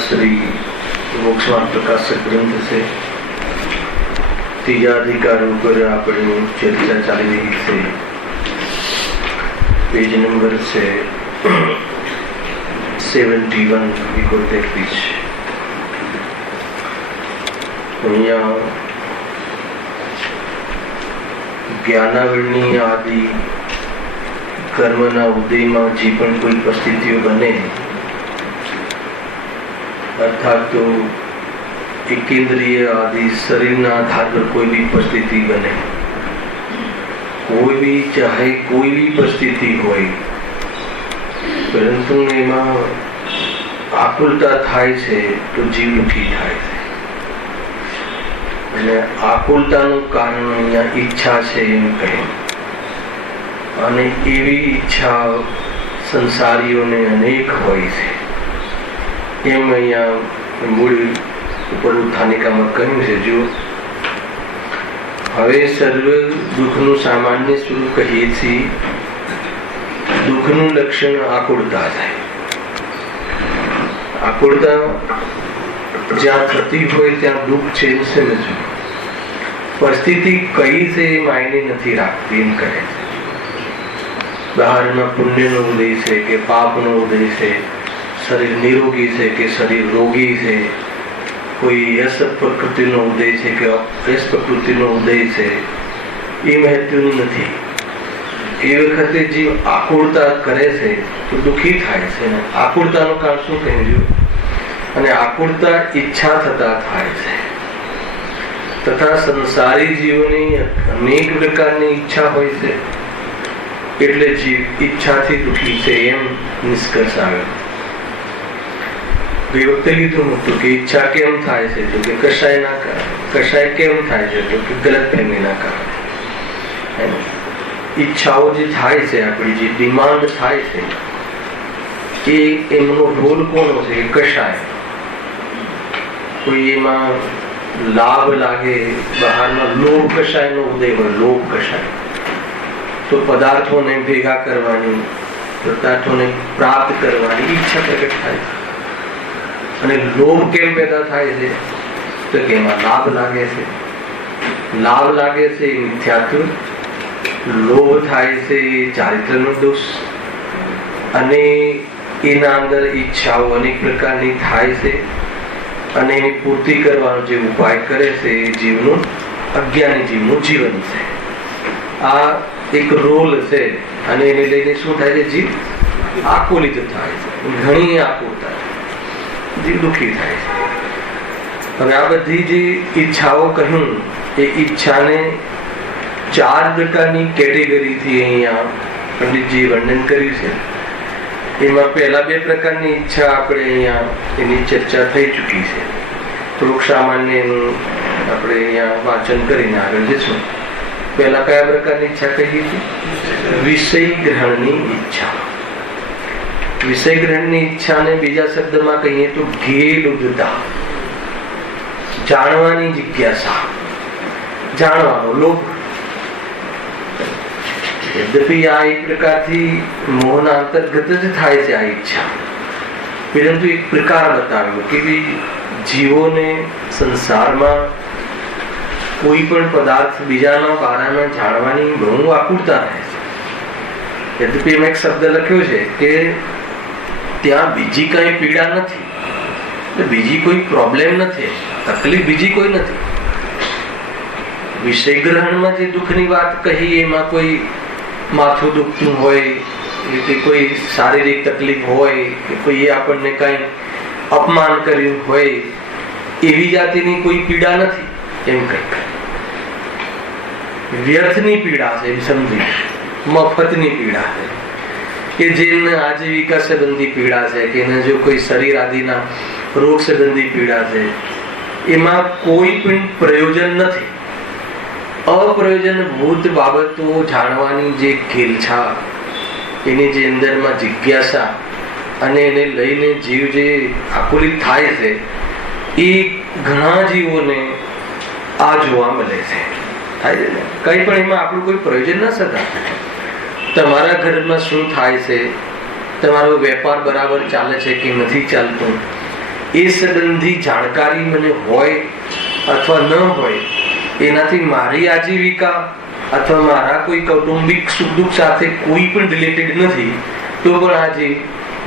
श्री मोक्षमार्ग प्रकाशक ग्रंथ से तीजा अधिकार पर अपनी चर्चा चाली रही है। पेज नंबर से 71 અહીંયા જ્ઞાનાવરણી આદિ કર્મના ઉદયમાં જે પણ કોઈ પરિસ્થિતિઓ બને, अर्थात तो एकेंद्रीय आदि शरीर आधार पर कोई भी परिस्थिति बने, कोई भी चाहे कोई भी परिस्थिति हो, परंतु एमा आकुलता थाय छे तो जीव दुखी थाय छे। અને આકુલતાનું કારણ અહીંયા ઈચ્છા છે એમ કહે, અને એવી ઈચ્છા સંસારીઓને અનેક હોય છે એમ અહીંયા મૂળ ઉપર ઉત્થાનિકામાં કહ્યું છે। જો હવે સર્વ દુઃખનું સામાન્ય સ્વરૂપ કહીએ છીએ, દુઃખનું લક્ષણ આકુળતા થાય। આકુળતા જ્યાં થતી હોય ત્યાં દુઃખ છે એમ સમજવું। પરિસ્થિતિ કઈ છે એ માયને નથી રાખતી એમ કહે છે। બહારના પુણ્યનો ઉદય છે કે પાપનો ઉદય છે, शरीर निरोगी है कि शरीर रोगी है, कोई यश प्रकृति नो उदय है कि यश प्रकृति नो उदय है, ये महत्व नहीं। ए वखते जीव आकुलता करे से तो दुखी थाय छे। आकुलता नो कारण शुं कह्युं? अने आकुलता इच्छा थता थाय छे। तथा संसारी जीवोनी अनेक प्रकारनी इच्छा होय छे, एटले जीव इच्छाथी दुखी छे एम निष्कर्ष आव्यो। गई वखते कीधुं हतुं कि इच्छा केम थाय छे, तो कि कशायना कारण। कशाय केम थाय छे, तो कि गलतफहमीना कारण। इच्छाओ जे थाय छे, आपणी जे डिमांड थाय छे, ए एमनो रोल कोनो छे? कशाय। कोई एमां लाभ लागे, बहारनो लोभ कशायनो उदय होय, लोभ कशाय। तो पदार्थोने भेगा करवानी, पदार्थोने प्राप्त करवानी इच्छा प्रकट थाय। અને લોભ કેમ પેદા થાય છે? તો કે એમાં લાભ લાગે છે। લાભ લાગે છે એ મિથ્યાત્વ, લોભ થાય છે એ ચારિત્રનો દોષ, અને એના અંદર ઈચ્છાઓ અનેક પ્રકારની થાય છે, અને એની પૂર્તિ કરવાનો જે ઉપાય કરે છે એ જીવનું, અજ્ઞાની જીવનું જીવન છે। આ એક રોલ છે, અને એને લઈને શું થાય છે? જીવ આકુલિત થાય છે, ઘણી આકુલતા, जीव दुखी थाय छे। હવે આ બધી જે ઈચ્છાઓ કહ્યું એ ઈચ્છાને ચાર પ્રકારની કેટેગરીથી અહીંયા પંડિતજીએ વર્ણન કર્યું છે। એમાં પહેલા બે પ્રકારની ઈચ્છા આપણે અહીંયા એની ચર્ચા થઈ ચૂકી છે। થોડુંક સામાન્ય એનું આપણે અહીંયા વાંચન કરીને આગળ જઈશું। પહેલા કયા પ્રકારની ઈચ્છા કહી હતી? વિષય ગ્રહણની ઈચ્છા। विषय ग्रहण की इच्छा ने बीजा शब्द में कहीए तो घेलुदता, जानवानी जिज्ञासा, जानवानो लोभ। यद्यपि आ एक प्रकार थी मोहना अंतर्गत ज थाय छे आ इच्छा, परंतु एक प्रकार बताव्यो कि भी जीवों ने संसार में कोई पण पदार्थ बीजाना बाराना जाणवानी बहु आकुलता रहे छे। यद्यपि मैं एक शब्द लख्यो छे कि ત્યાં બીજી કઈ પીડા નથી, બીજી કોઈ પ્રોબ્લેમ નથી, તકલીફ બીજી કોઈ નથી. વિષય ગ્રહણમાં જે દુઃખની વાત કહી એમાં કોઈ માથું દુખતું હોય કે કોઈ શારીરિક તકલીફ હોય કે કોઈ આપણને કઈ અપમાન કર્યું હોય એવી જાતિની કોઈ પીડા નથી. એમ કઈક વ્યર્થની પીડા છે એમ સમજી, મફતની પીડા છે કે જેને આજીવિકા સંબંધી પીડા છે કે એને જો કોઈ શરીર આદિના રોગ સંબંધી પીડા છે એમાં કોઈ પણ પ્રયોજન નથી. અપ્રયોજનભૂત બાબતો જાણવાની જે ઘેલછા, એની જે અંદરમાં જિજ્ઞાસા અને એને લઈને જીવ જે આકુલિત થાય છે એ ઘણા જીવોને આ જોવા મળે છે. થાય છે ને, કઈ પણ એમાં આપણું કોઈ પ્રયોજન ન થતા. તમારા ઘરમાં શું થાય છે, તમારો વેપાર બરાબર ચાલે છે કે નથી ચાલતો, એ સંબંધી જાણકારી મને હોય અથવા ન હોય, એનાથી મારી આજીવિકા અથવા મારા કોઈ કૌટુંબિક સુખ દુઃખ સાથે કોઈ પણ રિલેટેડ નથી. તો પણ આજે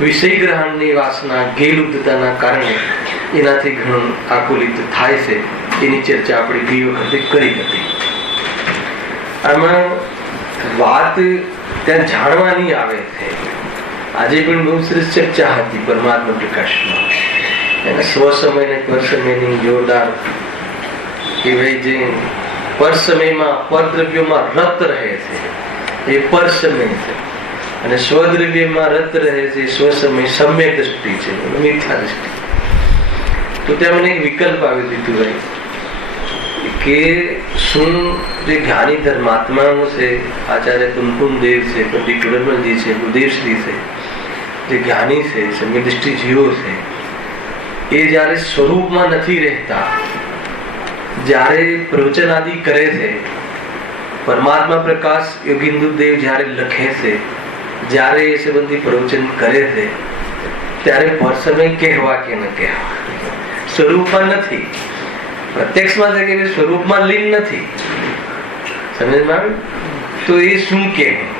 વિષય ગ્રહણની વાસના ગેલુપ્તતાના કારણે એનાથી ઘણું આકુલિત થાય છે. એની ચર્ચા આપણે ગઈ વખતે કરી હતી. આમાં વાત ત્યાં જાણવાની આવે છે. આજે પણ બહુ સરસ ચર્ચા હતી પરમાત્મા પ્રકાશમાં, એના સ્વસમય ને પરસમયની જોરદાર કે ભાઈ જે પરસમયમાં પરદ્રવ્યોમાં રત રહે છે એ પરસમય છે, અને સ્વદ્રવ્યમાં રત રહે છે સ્વસમય સમ્યક દ્રષ્ટિ છે, મિથ્યા દ્રષ્ટિ. તો ત્યાં મને એક વિકલ્પ આવી દીધું ભાઈ કે શું જે જ્ઞાની ધર્માત્માઓ છે, આચાર્ય કુમકુમ દેવ છે, પંડિત ટુરનમલજી છે, ગુરુદેવશ્રી છે, જે જ્ઞાની છે, સમ્યક દ્રષ્ટિ જીવો છે, એ જયારે સ્વરૂપમાં નથી રહેતા, જ્યારે પ્રવચન આદિ કરે છે, પરમાત્મા પ્રકાશ યોગિન્દુ દેવ જયારે લખે છે, જ્યારે એ સંબંધી પ્રવચન કરે છે, ત્યારે પરસમય કહેવા કે ન કહેવા, સ્વરૂપમાં નથી, પ્રત્યક્ષમાં છે કે સ્વરૂપમાં લીન નથી. સમજમાં આવ્યું? તો એ શું કહેવું?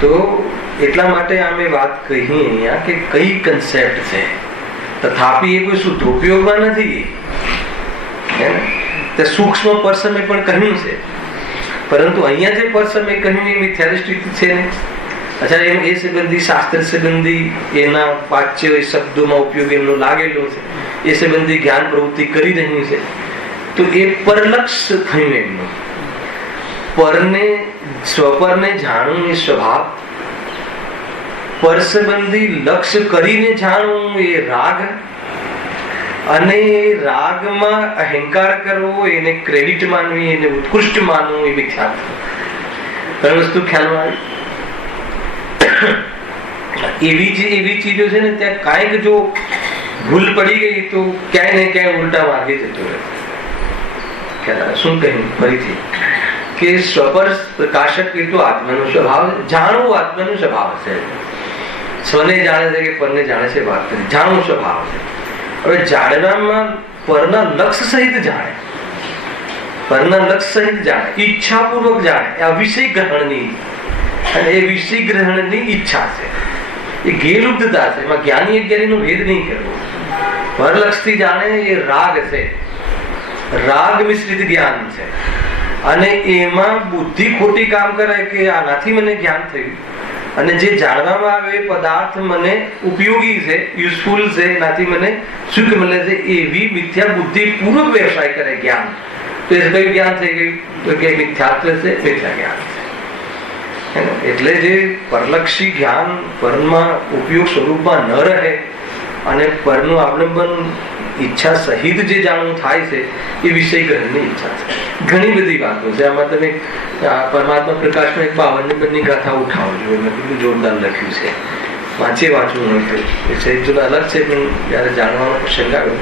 તો એટલા માટે અમે વાત કહી અહીંયા કે કઈ કન્સેપ્ટ છે, તથાપિ એ કોઈ શુદ્ધ ઉપયોગમાં નથી. સૂક્ષ્મ પરસમય પણ કહ્યું છે, પરંતુ અહીંયા જે પરસમય કહ્યું એ મિથ્યા દ્રષ્ટિ છે ને. અચ્છા, એમ એ સંબંધી શાસ્ત્ર સંબંધી એના વાચ્ય શબ્દોમાં ઉપયોગ એમનો લાગેલો છે, એ સંબંધી જ્ઞાન પ્રવૃત્તિ કરી રહી છે, તો એ પરલક્ષ થયું એમનું. પરને સ્વપરને જાણવું એ સ્વભાવ, પર સંબંધી લક્ષ્ય કરીને જાણવું એ રાગ, અને રાગમાં અહંકાર કરવો, એને ક્રેડિટ માનવી, એને ઉત્કૃષ્ટ માનવું એ મિથ્યાત્વ. ત્રણ વસ્તુ ખ્યાલમાં આવી. એવી ચીજો છે ને, ત્યાં કાંઈક જો ભૂલ પડી ગઈ તો ક્યાંય ને ક્યાંય ઉલટા માર્ગે જતો રહે. શું કહ્યું ફરીથી કે સ્વપર પ્રકાશક એ તો આત્માનો સ્વભાવ, જાણવું આત્માનો સ્વભાવ છે. સ્વને જાણે છે કે પરને જાણે છે, વાત કરી જાણવું સ્વભાવ છે. હવે જાણવામાં પરના લક્ષ્ય સહિત જાણે, પરના લક્ષ્ય સહિત જાણે, ઈચ્છાપૂર્વક જાણે, આ વિષય ગ્રહણની, અને એ વિષય ગ્રહણની ઈચ્છા છે, એ ગેલુપ્તતા છે. એમાં જ્ઞાની અજ્ઞાનીનો ભેદ નહીં કરવો. પરલક્ષથી જાણે એ રાગ છે, રાગ મિશ્રિત જ્ઞાન છે, અને એમાં બુદ્ધિ ખોટી કામ કરે કે આનાથી મને જ્ઞાન થયું, અને જે જાણવામાં આવે એ પદાર્થ મને ઉપયોગી છે, યુઝફુલ છે, એનાથી મને સુખ મળે છે, એવી મિથ્યા બુદ્ધિ પૂર્વક વ્યવસાય કરે જ્ઞાન. તો એ કયું જ્ઞાન થઈ ગયું? તો કે મિથ્યાત્વ છે, મિથ્યા જ્ઞાન છે. એટલે જે પરલક્ષી જ્ઞાન પરમાં ઉપયોગ સ્વરૂપમાં ન રહે અને પરનું અવલંબન ઈચ્છા સહિત જે જાણવું થાય છે એ વિષય ગ્રહણની ઈચ્છા છે. ઘણી બધી વાતો છે આમાં. તમે પરમાત્મા પ્રકાશમાં એક 52 નંબરની ગાથા ઉઠાવજો, મેં કેટલું જોરદાર લખ્યું છે, વાંચવું હોય તો. એ સહિત અલગ છે, પણ જયારે જાણવાનો પ્રસંગ આવ્યો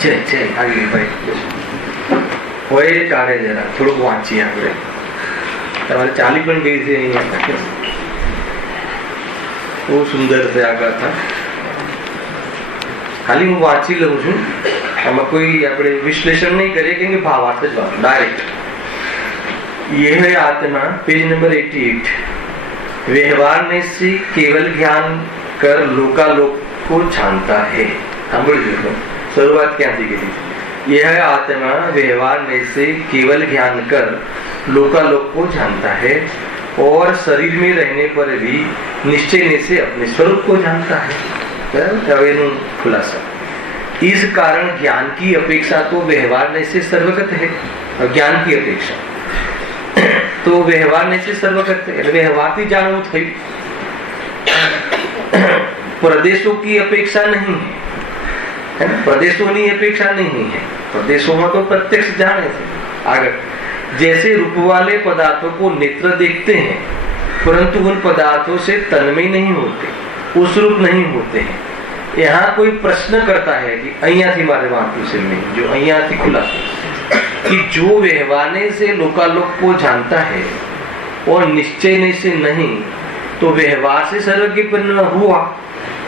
છે આવી ભાઈ હોય કાઢે જરા થોડુંક વાંચીએ આપણે. તમારે ચાલી પણ ગઈ છે અહીંયા, બહુ સુંદર છે આ ગાથા. ખાલી હું વાંચી લઉં છું, આમાં કોઈ આપણે વિશ્લેષણ નહીં કરીએ, કેમ કે ભાવાર્થ જ વાત ડાયરેક્ટ. ये है आत्मा, पेज नंबर 88. व्यवहार में से केवल ज्ञान कर लोकालोक को जानता है। सांभळ्યું शुरुआत ક્યાંથી કરી? यह आत्मा व्यवहार में से केवल ज्ञान कर लोकालोक को जानता है और शरीर में रहने पर भी निश्चय से अपने स्वरूप को जानता है। खुलासा, इस कारण ज्ञान की अपेक्षा तो व्यवहार से सर्वगत है। ज्ञान की अपेक्षा तो व्यवहार से सर्वगत है, व्यवहार થી જાણવું થયું। प्रदेशों की अपेक्षा नहीं है, प्रदेशों की अपेक्षा नहीं है। प्रदेशों में तो प्रत्यक्ष जाने से आगे, जैसे रूप वाले पदार्थों को नेत्र देखते हैं परंतु उन पदार्थों से तन्मय नहीं होते, उस रूप नहीं होते हैं। यहाँ कोई प्रश्न करता है कि अहिया थी मारे वांटू से नहीं, जो अहिया थी खुला कि जो व्यवहार से लोकालोक को जानता है और निश्चय से नहीं, तो व्यवहार से सर्वज्ञ हुआ,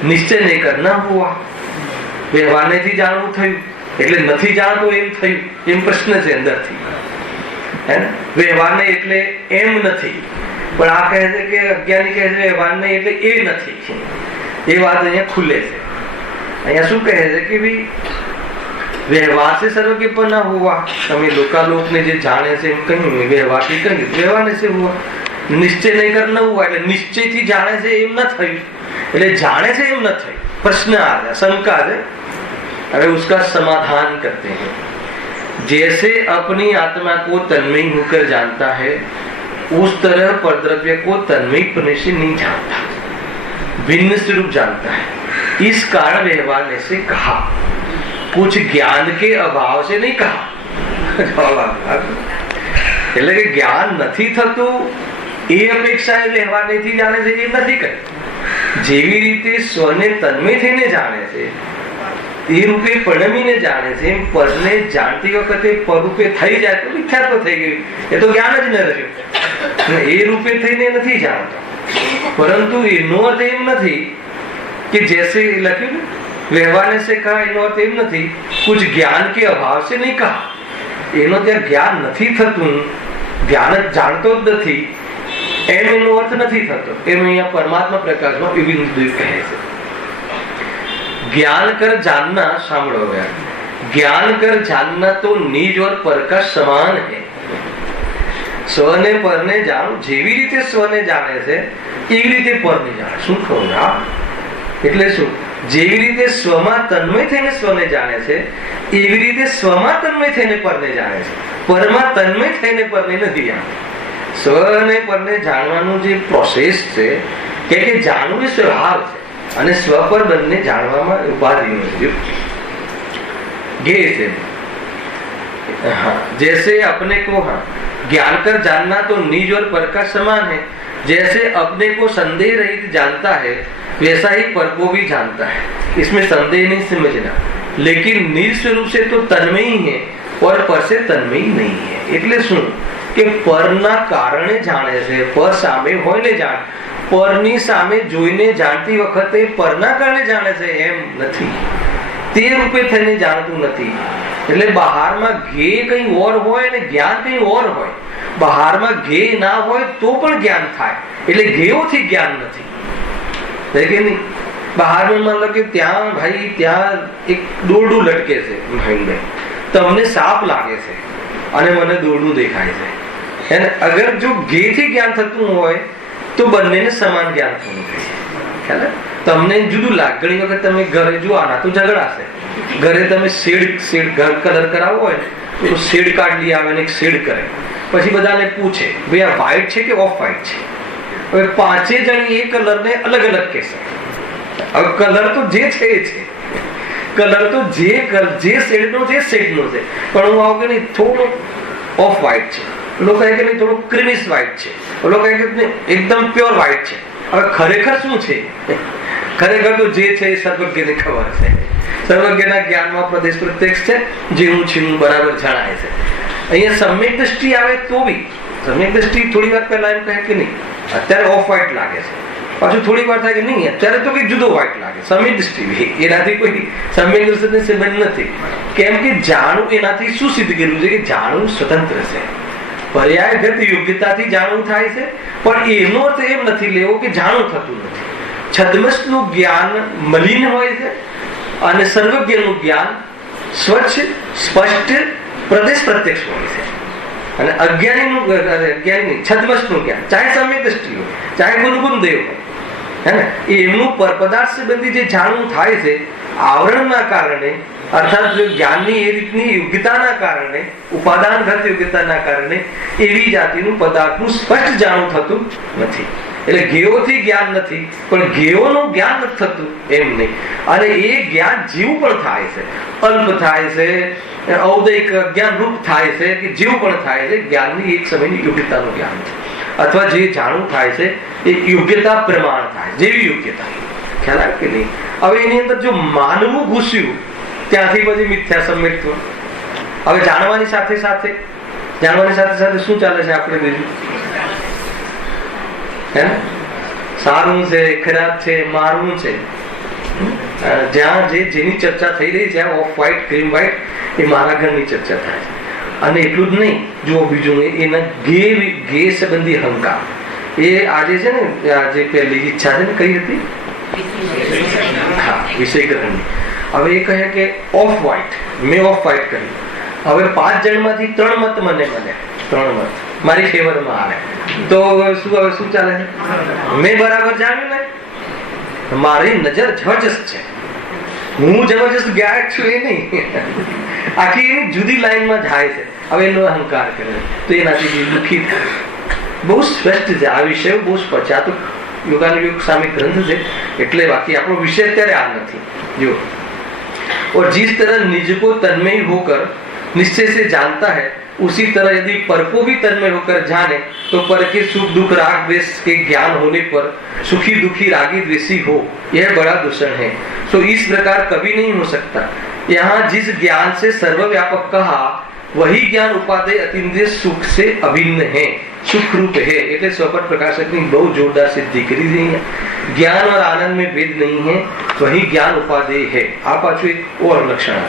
निश्चय नहीं करना हुआ। व्यवहार થી જાણવું થયું એટલે નથી જાણતો એમ થયું, એમ પ્રશ્ન છે અંદરથી, હે ને? વ્યવહાર ને એટલે એમ નથી, પણ આ કહે છે કે અજ્ઞાની કહે છે વ્યવહાર ને એટલે એ નથી। એ વાત અહીંયા ખુલે છે। અહીંયા શું કહે છે કે ભાઈ વ્યવહાર से सर्वज्ञ पर ना हुआ, તમે लोकालोक ने જે જાણે છે એમ કહ્યું, વ્યવહાર થી કહ્યું, વ્યવહાર से हुआ, નિશ્ચય નહીં કરना हुआ એટલે નિશ્ચય થી જાણે છે એમ ન થયું, એટલે જાણે છે એમ ન થયું। प्रश्न आ गया, शंका है। अरे उसका समाधान करते हैं। जैसे अपनी आत्मा को तन्मय होकर जानता है, उस तरह परद्रव्य को तन्मयपने से नहीं जानता, भिन्न स्वरूप जानता है। इस कारण व्यवहार ने से कहा, कुछ ज्ञान के अभाव से नहीं कहा। એટલે કે જ્ઞાન નથી થતું એ અપેક્ષા વ્યવહાર નથી જાણે છે એ નથી કરી। જેવી રીતે સ્વને તન્મય થઈને જાણે છે, એ રૂપે પરિણમીને જાણે છે, એમ પરને જાણતી વખતે પરરૂપે થઈ જાય તો મિથ્યાત્વ થઈ ગયું, એ તો જ્ઞાન જ ન રહ્યું। એ રૂપે થઈને નથી જાણતો, પરંતુ એનો અર્થ એમ નથી કે जैसे લખ્યું વ્યવહાર से कहा, એનો અર્થ એમ નથી कुछ ज्ञान के अभाव से नहीं कहा। એનો ત્યાં જ્ઞાન નથી થતું, જ્ઞાન જ જાણતો જ નથી એમ એનો અર્થ નથી થતો। એમ અહીંયા પરમાત્મા પ્રકાશમાં વિભિન્ન કહે છે। ज्ञान कर जानना, સાંભળો હવે, ज्ञान कर जानना तो निज और पर का समान है। સ્વને પરને જાણવું, જેવી રીતે સ્વને જાણે છે એવી રીતે પરને જાણે। શું કહું? એટલે શું? જેવી રીતે સ્વમાં તન્મય થઈને સ્વને જાણે છે એવી રીતે સ્વમાં તન્મય થઈને પરને જાણે છે, પરમાં તન્મય થઈને પરને નથી જાણતો। સ્વને પરને જાણવાનું જે પ્રોસેસ છે કે જાણવું એ સ્વભાવ છે અને સ્વ પર બંને જાણવામાં ઉપાધિનો છે, જ્ઞેય છે। जैसे अपने को ज्ञान कर जानना तो निज और पर का समान है। जैसे अपने को संदेह रहित जानता है वैसा ही पर को भी जानता है, इसमें संदेह नहीं समझना। लेकिन निज स्वरूप से तो तन्मय ही है और पर से तन्मय नहीं है। એટલે શું કે પરના કારણે જાણે છે, પર સામે હોઈને જાણે, પરની સામે જોઈને જાણતી વખતે પરના કારણે જાણે છે એમ નથી, તે રૂપે થઈને જાણતું નથી। એટલે બહારમાં જ્ઞેય કંઈ ઓર હોય ને જ્ઞાન કંઈ ઓર હોય। બહારમાં જ્ઞેય ના હોય તો પણ જ્ઞાન થાય, એટલે જ્ઞેયોથી જ્ઞાન નથી, કે નહીં? બહારમાં માન લો કે ત્યાં ભાઈ ત્યાં એક દોરડું લટકે છે, ભાઈ તમને સાપ લાગે છે અને મને દોરડું દેખાય છે, અને અગર જો જ્ઞેયથી જ્ઞાન થતું હોય તો બંનેને સમાન જ્ઞાન થવું જોઈએ। તમને જુદું લાગે, ઘણી વખત તમે ઘરે જો આના તો ઝઘડાશે, ઘરે તમે શેડ ઘર કલર કરાવવો હોય તો શેડ કાર્ડ લઈ આવે ને એક શેડ કરે, પછી બધાને પૂછે ભાઈ આ વ્હાઈટ છે કે ઓફ વ્હાઈટ છે। હવે પાંચે જણ એ કલરને અલગ અલગ કહેશે। હવે કલર તો જે છે એ છે, કલર તો જે શેડનો છે શેડનો છે, પણ હું આવું કે નહીં થોડો ઓફ વ્હાઈટ છે, લોકો કહે કે નહીં થોડું ક્રીમિશ વ્હાઈટ છે, લોકો કહે કે એકદમ પ્યોર વ્હાઈટ છે। હવે ખરેખર શું છે? ખરેખર તો જે છે એ સર્વજ્ઞને ખબર છે। સર્વજ્ઞના જ્ઞાનમાં પ્રદેશ પ્રત્યક્ષ છે, જે હું છું બરાબર જણાય છે। અહીંયા સમ્યક દ્રષ્ટિ આવે તો બી, સમ્યક દ્રષ્ટિ થોડી વાર પહેલા એમ કહે કે નહીં અત્યારે ઓફ વ્હાઈટ લાગે છે, પાછું થોડી વાર થાય કે નહીં અત્યારે તો કંઈક જુદો વ્હાઈટ લાગે। સમ્યક દ્રષ્ટિ એનાથી કોઈ સમ્યક દ્રષ્ટિને સંબંધ નથી, કેમ કે જાણવું એનાથી શું સિદ્ધ કર્યું છે કે જાણવું સ્વતંત્ર છે, પર્યાયગત યોગ્યતાથી જાણવું થાય છે, પણ એનો અર્થ એમ નથી લેવો કે જાણવું થતું નથી। છદ્મસનું જ્ઞાન મલિન હોય છે અને સર્વજ્ઞનું જ્ઞાન સ્વચ્છ સ્પષ્ટ પ્રદેશ પ્રત્યક્ષ હોય છે. અને અજ્ઞાની છદ્મસનું જ્ઞાન ચાહે સમ્યક દ્રષ્ટિ હોય, ચાહે ગુણગુણ દેવ હોય, હે ને, એમનું પદાર્થ સંબંધી જે જાણવું થાય છે આવરણના કારણે, અર્થાત જ્ઞાનની એ રીતની યોગ્યતાના કારણે, ઉપાદાનગત યોગ્યતાના કારણે એવી જાતિનું પદાર્થનું સ્પષ્ટ જાણવું થતું નથી. એટલે જ્ઞેયોથી જ્ઞાન નથી, પણ જ્ઞેયોનું જ્ઞાન નથી થતું એમ નહીં. અને એ જ્ઞાન જીવ પણ થાય છે, અલ્પ થાય છે, ઔદયિક જ્ઞાન રૂપ થાય છે, કે જીવ પણ થાય છે. જ્ઞાનની એક સમયની યોગ્યતાનું જ્ઞાન છે, અથવા જે જાણવું થાય છે એ યોગ્યતા પ્રમાણ થાય, જેવી યોગ્યતા. ખ્યાલ આવે કે નહીં? હવે એની અંદર જો માનવું ઘૂસ્યું, ત્યાંથી પછી મિથ્યા સમ્યક્ત્વ. હવે જાણવાની સાથે સાથે શું ચાલે છે આપણે બીજું? હે, સારું છે, ખરાબ છે, મારવું છે. જ્યાં જેની ચર્ચા થઈ રહી છે, ઓફ વ્હાઈટ ક્રીમ વ્હાઈટ, એ મારા ઘરની ચર્ચા થાય છે. અને એટલું જ નહીં, જુઓ બીજું એના ગે સંબંધી અહંકાર. એ આજે છે ને, આજે પહેલી ઈચ્છા છે ને, કઈ હતી? હા, વિષયગ્રહણની. હવે એ કહે કે ઓફ વ્હાઈટ, મેં ઓફ વ્હાઈટ કર્યું. હવે 5 જણમાંથી 3 મત મને મળે, 3 મત મારી ફેવરમાં આવે, તો શું ચાલે છે? મેં બરાબર જાણ્યું ને, મારી નજર જબરજસ્ત છે, હું જબરજસ્ત ગાયક છું એ નહીં, આખી એની જુદી લાઈનમાં જાય છે. હવે એનો અહંકાર કરે તો એનાથી દુઃખી થાય. બહુ સ્પષ્ટ છે આ વિષય, બહુ સ્પષ્ટ. આ તો યોગાનુયોગ સામે ગ્રંથ છે, એટલે બાકી આપણો વિષય અત્યારે આ નથી. જો, और जिस तरह निज को तन्मय होकर निश्चय से जानता है, उसी तरह यदि पर को भी तन्मय होकर जाने तो पर के सुख दुख राग द्वेष के ज्ञान होने पर सुखी दुखी रागी द्वेषी हो, यह बड़ा दूषण है. सो इस प्रकार कभी नहीं हो सकता. यहाँ जिस ज्ञान से सर्वव्यापक कहा, वही ज्ञान उपादेय अतीन्द्रिय सुख से अभिन्न है, सुख रूप है. એટલે સ્વપટ પ્રકાશકની બહુ જોરદાર સિદ્ધિ કરી છે. ज्ञान और आनंद में भेद नहीं है, वही ज्ञान उपादेय है. આ પાછું એક ઓર લક્ષણ.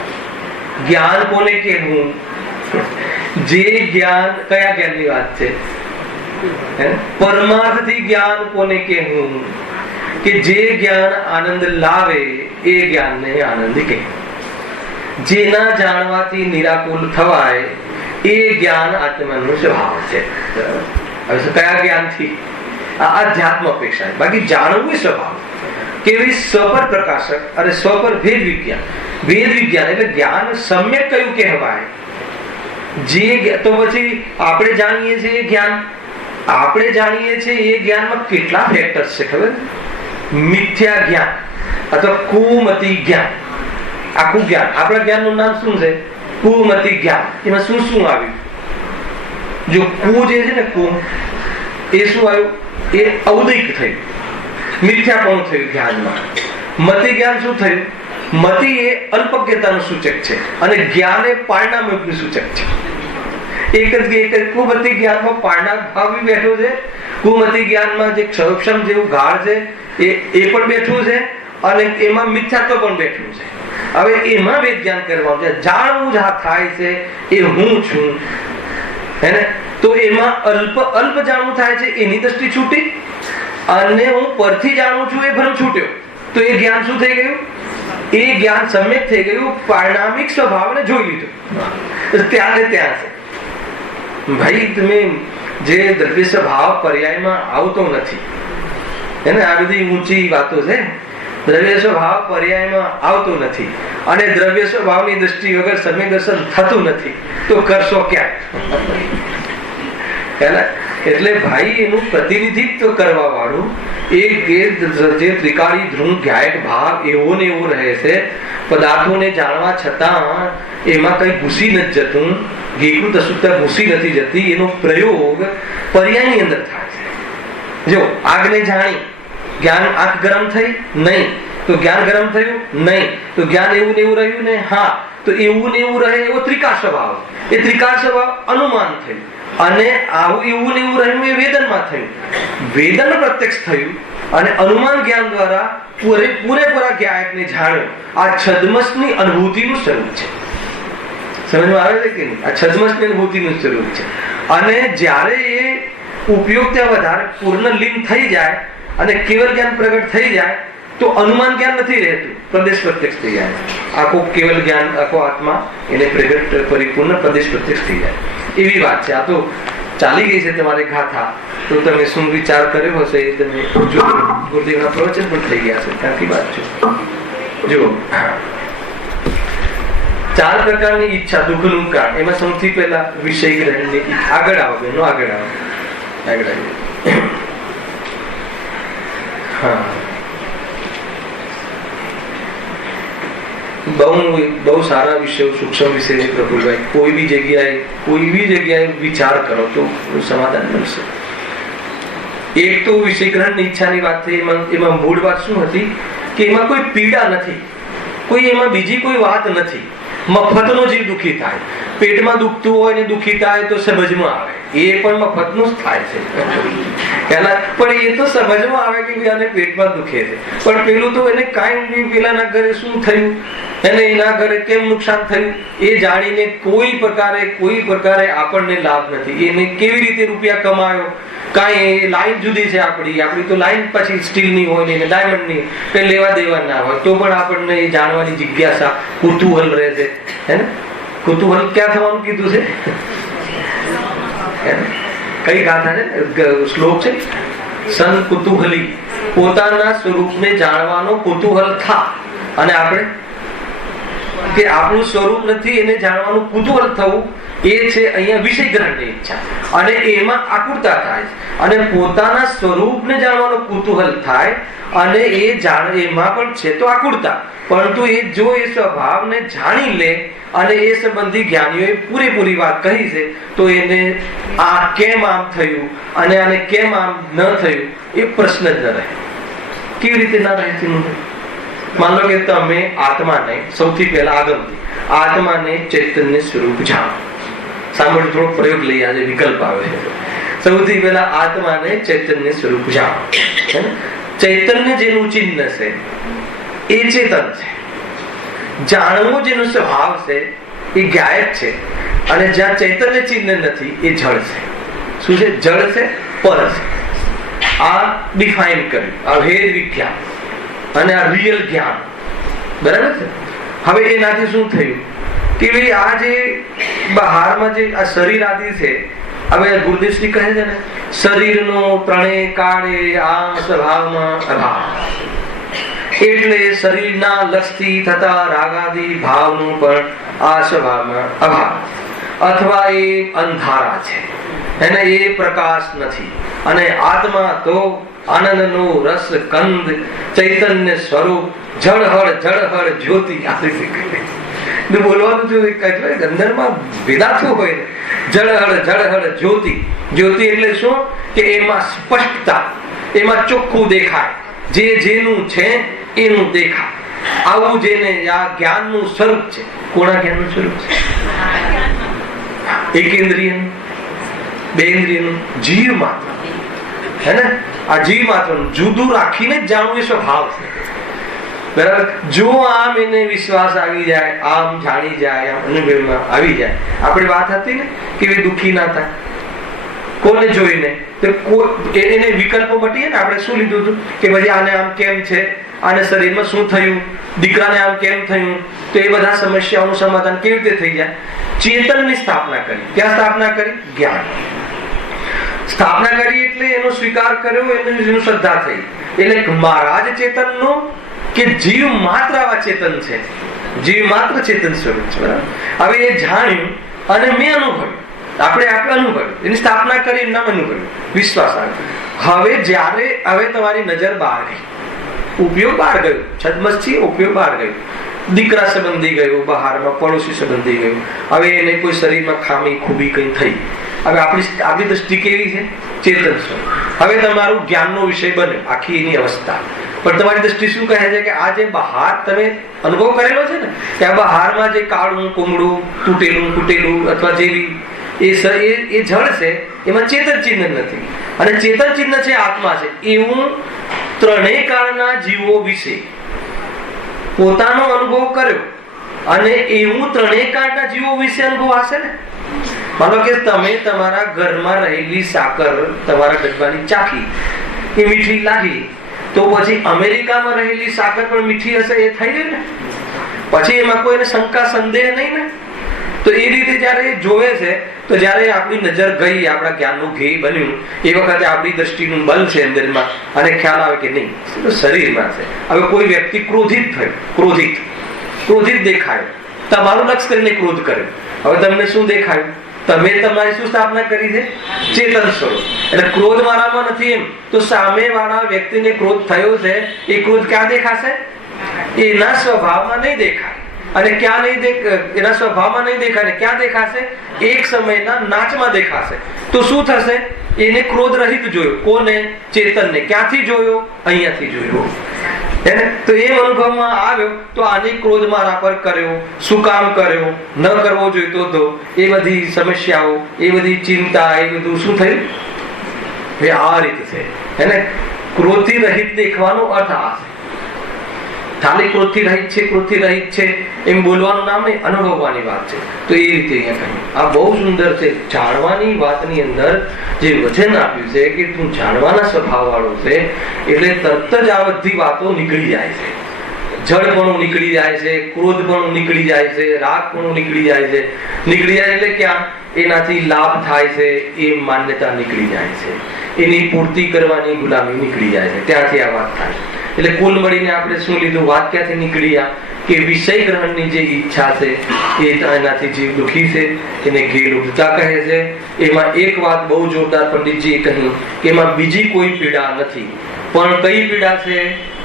જ્ઞાન કોને કહેવું? જે જ્ઞાન, કયા જ્ઞાનની વાત છે? પરમાર્થથી જ્ઞાન કોને કહેવું? કે જે જ્ઞાન આનંદ લાવે એ જ્ઞાનને આનંદ કહેવું. જેના જાણવાથી નિરાકુલ થવાય એ જ્ઞાન આત્માનો સ્વભાવ છે. હવે કયા જ્ઞાનથી? આધ્યાત્મ અપેક્ષા. બાકી જાણવું એ સ્વભાવ. કેવી સ્વપર પ્રકાશક અને સ્વપર ભેદ વિજ્ઞાન. ભેદ વિજ્ઞાન એટલે જ્ઞાન સમ્યક કયું કહેવાય? જે તો પછી આપણે જાણીએ છીએ જ્ઞાન, આપણે જાણીએ છીએ એ જ્ઞાનમાં કેટલા ફેક્ટર્સ છે ખબર? મિથ્યા જ્ઞાન અથવા કુમતી જ્ઞાન. આખું જ્ઞાન, આપણા જ્ઞાનનું નામ શું છે? કુમતી જ્ઞાન. એમાં શું શું આવ્યું? જો કુ જે છે ને, કુ એ શું આવ્યું? એ ઔદયિક થયું, મિથ્યાપણું થયું જ્ઞાનમાં. મતિ જ્ઞાન શું થયું? મતિ એ અલ્પજ્ઞતાનું સૂચક છે અને જ્ઞાન એ પારણામયુગનું સૂચક છે. એક જ કુમતિ જ્ઞાનમાં પારણા ભાવ બી બેઠો છે, કુમતિ જ્ઞાનમાં જે ક્ષરક્ષમ જેવું ગાઢ છે એ પણ બેઠું છે, અને એમાં મિથ્યાત્વ પણ બેઠું છે. હવે એમાં વેદ જ્ઞાન કરવાનું છે. જાણવું જ થાય છે એ હું છું, હે ને? તો એમાં અલ્પ જાણવું થાય છે, એની દ્રષ્ટિ છૂટી, અને હું પરથી જાણું છું એ ભ્રમ છૂટ્યો. તો એ જ્ઞાન શું થઈ ગયું? એ જ્ઞાન સમ્યક થઈ ગયું, પારણામિક સ્વભાવને જોઈ લીધું. ત્યાં ને ત્યાં છે. ભાઈ તમે જે દ્રવ્ય સ્વભાવ પર્યાયમાં આવતો નથી, એને આ બધી ઊંચી વાતો છે. દ્રવ્ય સ્વભાવ પર્યાયમાં આવતો નથી અને દ્રવ્ય સ્વભાવની દ્રષ્ટિ વગર સમ્યક દર્શન થતું નથી, તો કરશો ક્યાં? એટલે ભાઈ એનું પ્રતિનિધિત્વ કરવા વાળું એ જે ત્રિકાળી ધ્રુવ ગાયક ભાવ એવો ને એવો રહે છે. પદાર્થોને જાણવા છતાં એમાં કઈ ઘૂસી નથી જતું, ગીકૃત અશુદ્ધતા ઘૂસી નથી જતી. એનો પ્રયોગ પર્યાયની અંદર થાય છે. જો આગને જાણી, જ્ઞાન આંખ ગરમ થઈ નહીં, તો જ્ઞાન ગરમ થયું નહીં, તો જ્ઞાન એવું ને એવું રહ્યું ને, હા, તો એવું ને એવું રહે એવો ત્રિકાળ સ્વભાવ. એ ત્રિકાળ સ્વભાવ અનુમાન થયું, અને આવું એવું ને એવું રહ્યું એ વેદનમાં થયું. વેદન પ્રત્યક્ષ થયું અને અનુમાન જ્ઞાન દ્વારા પૂરેપૂરા જ્ઞાયકને જાણ્યો. આ છદ્મસની અનુભૂતિનું સ્વરૂપ છે. સમજમાં આવે છે કે નહીં? આ છદ્મસની અનુભૂતિનું સ્વરૂપ છે. અને જ્યારે એ ઉપયોગ ત્યાં વધારે પૂર્ણ લીન થઈ જાય અને કેવલ જ્ઞાન પ્રગટ થઈ જાય તો અનુમાન જ્ઞાન નથી રહેતું, પ્રદેશ પ્રત્યક્ષ થઈ જાય. આખો કેવલ જ્ઞાન, આખો આત્મા એને પ્રગટ પરિપૂર્ણ પ્રદેશ પ્રત્યક્ષ થઈ જાય. એવી વાત છે. આ તો ચાલી ગઈ છે તમારે ગાથા, તો તમે શું વિચાર કર્યો હશે એ તમે જો. ગુરુદેવના પ્રવચન પણ થઈ ગયા છે, ત્યાંથી વાત છે. જુઓ, 4 પ્રકારની ઈચ્છા, દુઃખનું કારણ. એમાં સૌથી પહેલા વિષય ગ્રહણની ઈચ્છા. આગળ આવો બેનો, આગળ આવો, આગળ આવો. હા, બહુ સારા વિષયો, સૂક્ષ્મ વિષય છે પ્રફુલભાઈ. કોઈ બી જગ્યાએ વિચાર કરો તો સમાધાન મળશે. એક તો વિષય ગ્રહણની ઈચ્છાની વાત થઈ. એમાં મૂળ વાત શું હતી કે એમાં કોઈ પીડા નથી, કોઈ એમાં બીજી કોઈ વાત નથી. મફતનો જીવ દુઃખી થાય, પેટમાં દુખતું હોય ને દુઃખી થાય તો સમજમાં આવે એ પણ મફતનું જ થાય છે. પણ એ તો સમજમાં આવે કે આને પેટમાં દુખે છે, પણ પેલું તો એને કાંઈ પેલાના ઘરે શું થયું, એને એના ઘરે કેમ નુકસાન થયું એ જાણીને કોઈ પ્રકારે આપણને લાભ નથી. એને કેવી રીતે રૂપિયા કમાયો, કાંઈ લાઈન જુદી છે આપણી તો લાઈન પછી સ્ટીલની હોય ને ડાયમંડની, કઈ લેવા દેવા ના હોય તો પણ આપણને એ જાણવાની જિજ્ઞાસા, કુતૂહલ રહે છે. હે ને, કુતૂહલ ક્યાં થવાનું કીધું છે? કઈ ગાથા છે, શ્લોક છે, સન કુતૂહલી, પોતાના સ્વરૂપને જાણવાનો કુતૂહલ થા. અને આપણે કે આપણું સ્વરૂપ નથી એને જાણવાનું કુતૂહલ થવું, એ છે અહીંયા વિષય ગ્રહણની ઈચ્છા. અને એમાં આકુરતા થાય અને પોતાના સ્વરૂપને જાણવાનો કુતૂહલ થાય અને એ જાણે એમાં પણ છે તો આકુરતા, પરંતુ એ જો એ સ્વભાવને જાણી લે અને એ સંબંધી જ્ઞાનીઓએ પૂરેપૂરી વાત કહી છે તો એને આ કેમ આમ થયું અને આને કેમ આમ ન થયું એ પ્રશ્ન જ ન રહે. કેવી રીતે ના રહે છે? માન લો કે તમે આત્માને સૌથી પહેલા આગમથી આત્માને ચૈતન્ય સ્વરૂપ જાણો. સાંભળો, થોડો પ્રયોગ લઈ, આજે વિકલ્પ આવે છે. સૌથી પહેલા આત્માને ચૈતન્ય સ્વરૂપ જાણો. ચૈતન્ય જેનું ચિહ્ન છે એ ચેતન છે. જાણવો જેનો સ્વભાવ છે એ ગાયબ છે. અને જ્યાં ચૈતન્ય ચિહ્ન નથી એ જળ છે. શું છે? જળ છે, પર છે. આ ડિફાઇન કર્યું, આ ભેદ વિખ્યાત અને આ રિયલ જ્ઞાન. બરાબર છે. હવે એનાથી શું થયું કે ભાઈ આ જે બહારમાં જે આ શરીર આદિ છે, હવે ગુરુદેવશ્રી કહે છે ને, શરીરનો ત્રણેય કાળે આ સ્વભાવમાં અભાવ. એટલે શરીરના લક્ષથી થતા રાગાદી ભાવનું પણ આ સ્વભાવમાં અભાવ, અથવા એ અંધારા છે, એને એ પ્રકાશ નથી. અને આત્મા તો આનંદનો રસ કંદ ચૈતન્ય સ્વરૂપ જળહળ જ્યોતિ. બોલવાનું અંદરમાં વેદાતું હોય ને, જળહળ જ્યોતિ. જ્યોતિ એટલે શું કે એમાં સ્પષ્ટતા, એમાં ચોખ્ખું દેખાય, જે જેનું છે એનું દેખાય. આવું જેને આ જ્ઞાનનું સ્વરૂપ છે. કોના જ્ઞાનનું સ્વરૂપ છે? એક ઇન્દ્રિયનું, બે ઇન્દ્રિયનું, જીવ માત્ર. હે ને, આ જીવ માત્ર જુદું રાખીને જ જાણવું એ સ્વભાવ છે. બરાબર. જો આમ એને વિશ્વાસ આવી જાય, આમ જાણી જાય, આમ અનુભવમાં આવી જાય. આપણી વાત હતી ને કે દુઃખી ના થાય કોને જોઈને, તો એને વિકલ્પો મટીએ ને. આપણે શું લીધું હતું કે ભાઈ આને આમ કેમ છે, આને શરીરમાં શું થયું, દીકરાને આમ કેમ થયું, તો એ બધા સમસ્યાઓનું સમાધાન કેવી રીતે થઈ જાય? ચેતનની સ્થાપના કરી. ક્યાં સ્થાપના કરી? જ્ઞાન સ્થાપના કરી એટલે એનો સ્વીકાર કર્યો, એનું શ્રદ્ધા થઈ. એટલે મારા જ ચેતનનો કે જીવ માત્ર આવા ચેતન છે, જીવ માત્ર ચેતન સ્વરૂપ છે. બરાબર. હવે એ જાણ્યું અને મેં અનુભવ્યું, આપણે અનુભવ્યું, એની સ્થાપના કરી, નામ અનુભવ્યું, વિશ્વાસ આવ્યો. હવે તમારી નજર બહાર ગઈ, ઉપયોગ બહાર ગયો, છદમસ્તી ઉપયોગ બહાર ગયો, દીકરા સંબંધી ગયો, બહારમાં પડોશી સંબંધી ગયો. હવે એને કોઈ શરીરમાં ખામી ખૂબી કઈ થઈ. હવે આપણી દ્રષ્ટિ કેવી છે? ચેતન સ્વરૂપ. હવે તમારું જ્ઞાનનો વિષય બન્યો, આખી એની અવસ્થા. પણ તમારી દ્રષ્ટિ શું કહે છે કે આ જે બહાર તમે અનુભવ કરેલો છે ને, કે આ બહારમાં જે કાળું કુમળું તૂટેલું અથવા જેવી એ જળ છે, એમાં ચેતન ચિહ્ન નથી. અને ચેતન ચિહ્ન છે, આત્મા છે. એવું ત્રણેય કાળના જીવો વિશે પોતાનો અનુભવ કર્યો અને એવું ત્રણેય કાળના જીવો વિશે અનુભવ હશે ને. માનો કે તમે તમારા ઘરમાં રહેલી સાકર તમારા ડબ્બાની ચાખી, એ મીઠી લાગી, તો પછી અમેરિકામાં રહેલી સાકર પણ મીઠી હશે એ થઈ ગઈ ને, પછી એમાં કોઈને શંકા સંદેહ નહીં ને. તો એ રીતે જયારે જોવે છે, તો જયારે આપણી નજર ગઈ, આપણા જ્ઞાનનું ધ્યેય બન્યું, એ વખતે આપણી દ્રષ્ટિનું બલ છે અંદરમાં, અને ખ્યાલ આવે કે નહીં શરીરમાં છે. હવે કોઈ વ્યક્તિ ક્રોધિત થયો, ક્રોધિત દેખાયો, તમારું લક્ષ કરીને ક્રોધ કર્યો, હવે તમને શું દેખાયું? તમે તમારી શું સ્થાપના કરી છે? ચેતન સ્વરૂપ. એટલે ક્રોધ મારામાં નથી એમ, તો સામે વાળા વ્યક્તિને ક્રોધ થયો છે, એ ક્રોધ ક્યાં દેખાશે? એના સ્વભાવમાં નહીં દેખાય. અને ક્યાં નહીં એના સ્વભાવમાં નહીં દેખાય ને ક્યાં દેખાશે? એક સમયના નાચમાં દેખાશે. તો શું થશે? એને ક્રોધ રહિત જોયો. કોને? ચેતનને. ક્યાંથી જોયો? અહીંયાથી જોયો. તો એ અનુભવમાં આવ્યો, તો આની ક્રોધ મારા પર કર્યો, શું કામ કર્યો? ન કરવો જોઈતો તો. એ બધી સમસ્યાઓ, એ બધી ચિંતા, એ બધું શું થયું? એ આ રીતે છે. એને ક્રોધથી રહિત દેખવાનો અર્થ આ છે. ખાલી ક્રોધથી રહિત છે એમ બોલવાનું નામ નહીં, અનુભવવાની વાત છે. તો એ રીતે અહીંયા કહ્યું. આ બહુ સુંદર છે. જાણવાની વાતની અંદર જે વચન આપ્યું છે કે તું જાણવાના સ્વભાવ વાળો છે, એટલે તરત જ આ બધી વાતો નીકળી જાય છે. જળપણું નીકળી જાય છે, ક્રોધપણું નીકળી જાય છે, રાગપણું નીકળી જાય છે. નીકળી જાય એટલે ક્યાં? એનાથી લાભ થાય છે એ માન્યતા નીકળી જાય છે, એની પૂર્તિ કરવાની ગુલામી નીકળી જાય છે. ત્યાંથી આ વાત થાય. એટલે કુલ મળીને આપણે શું લીધું? વાત ક્યાંથી નીકળી? કે વિષય ગ્રહણની જે ઈચ્છા છે એ એનાથી જે દુઃખી છે એને ગેલુપતા કહે છે. એમાં એક વાત બહુ જોરદાર પંડિતજીએ કહ્યું કે એમાં બીજી કોઈ પીડા નથી. પણ કઈ પીડા છે?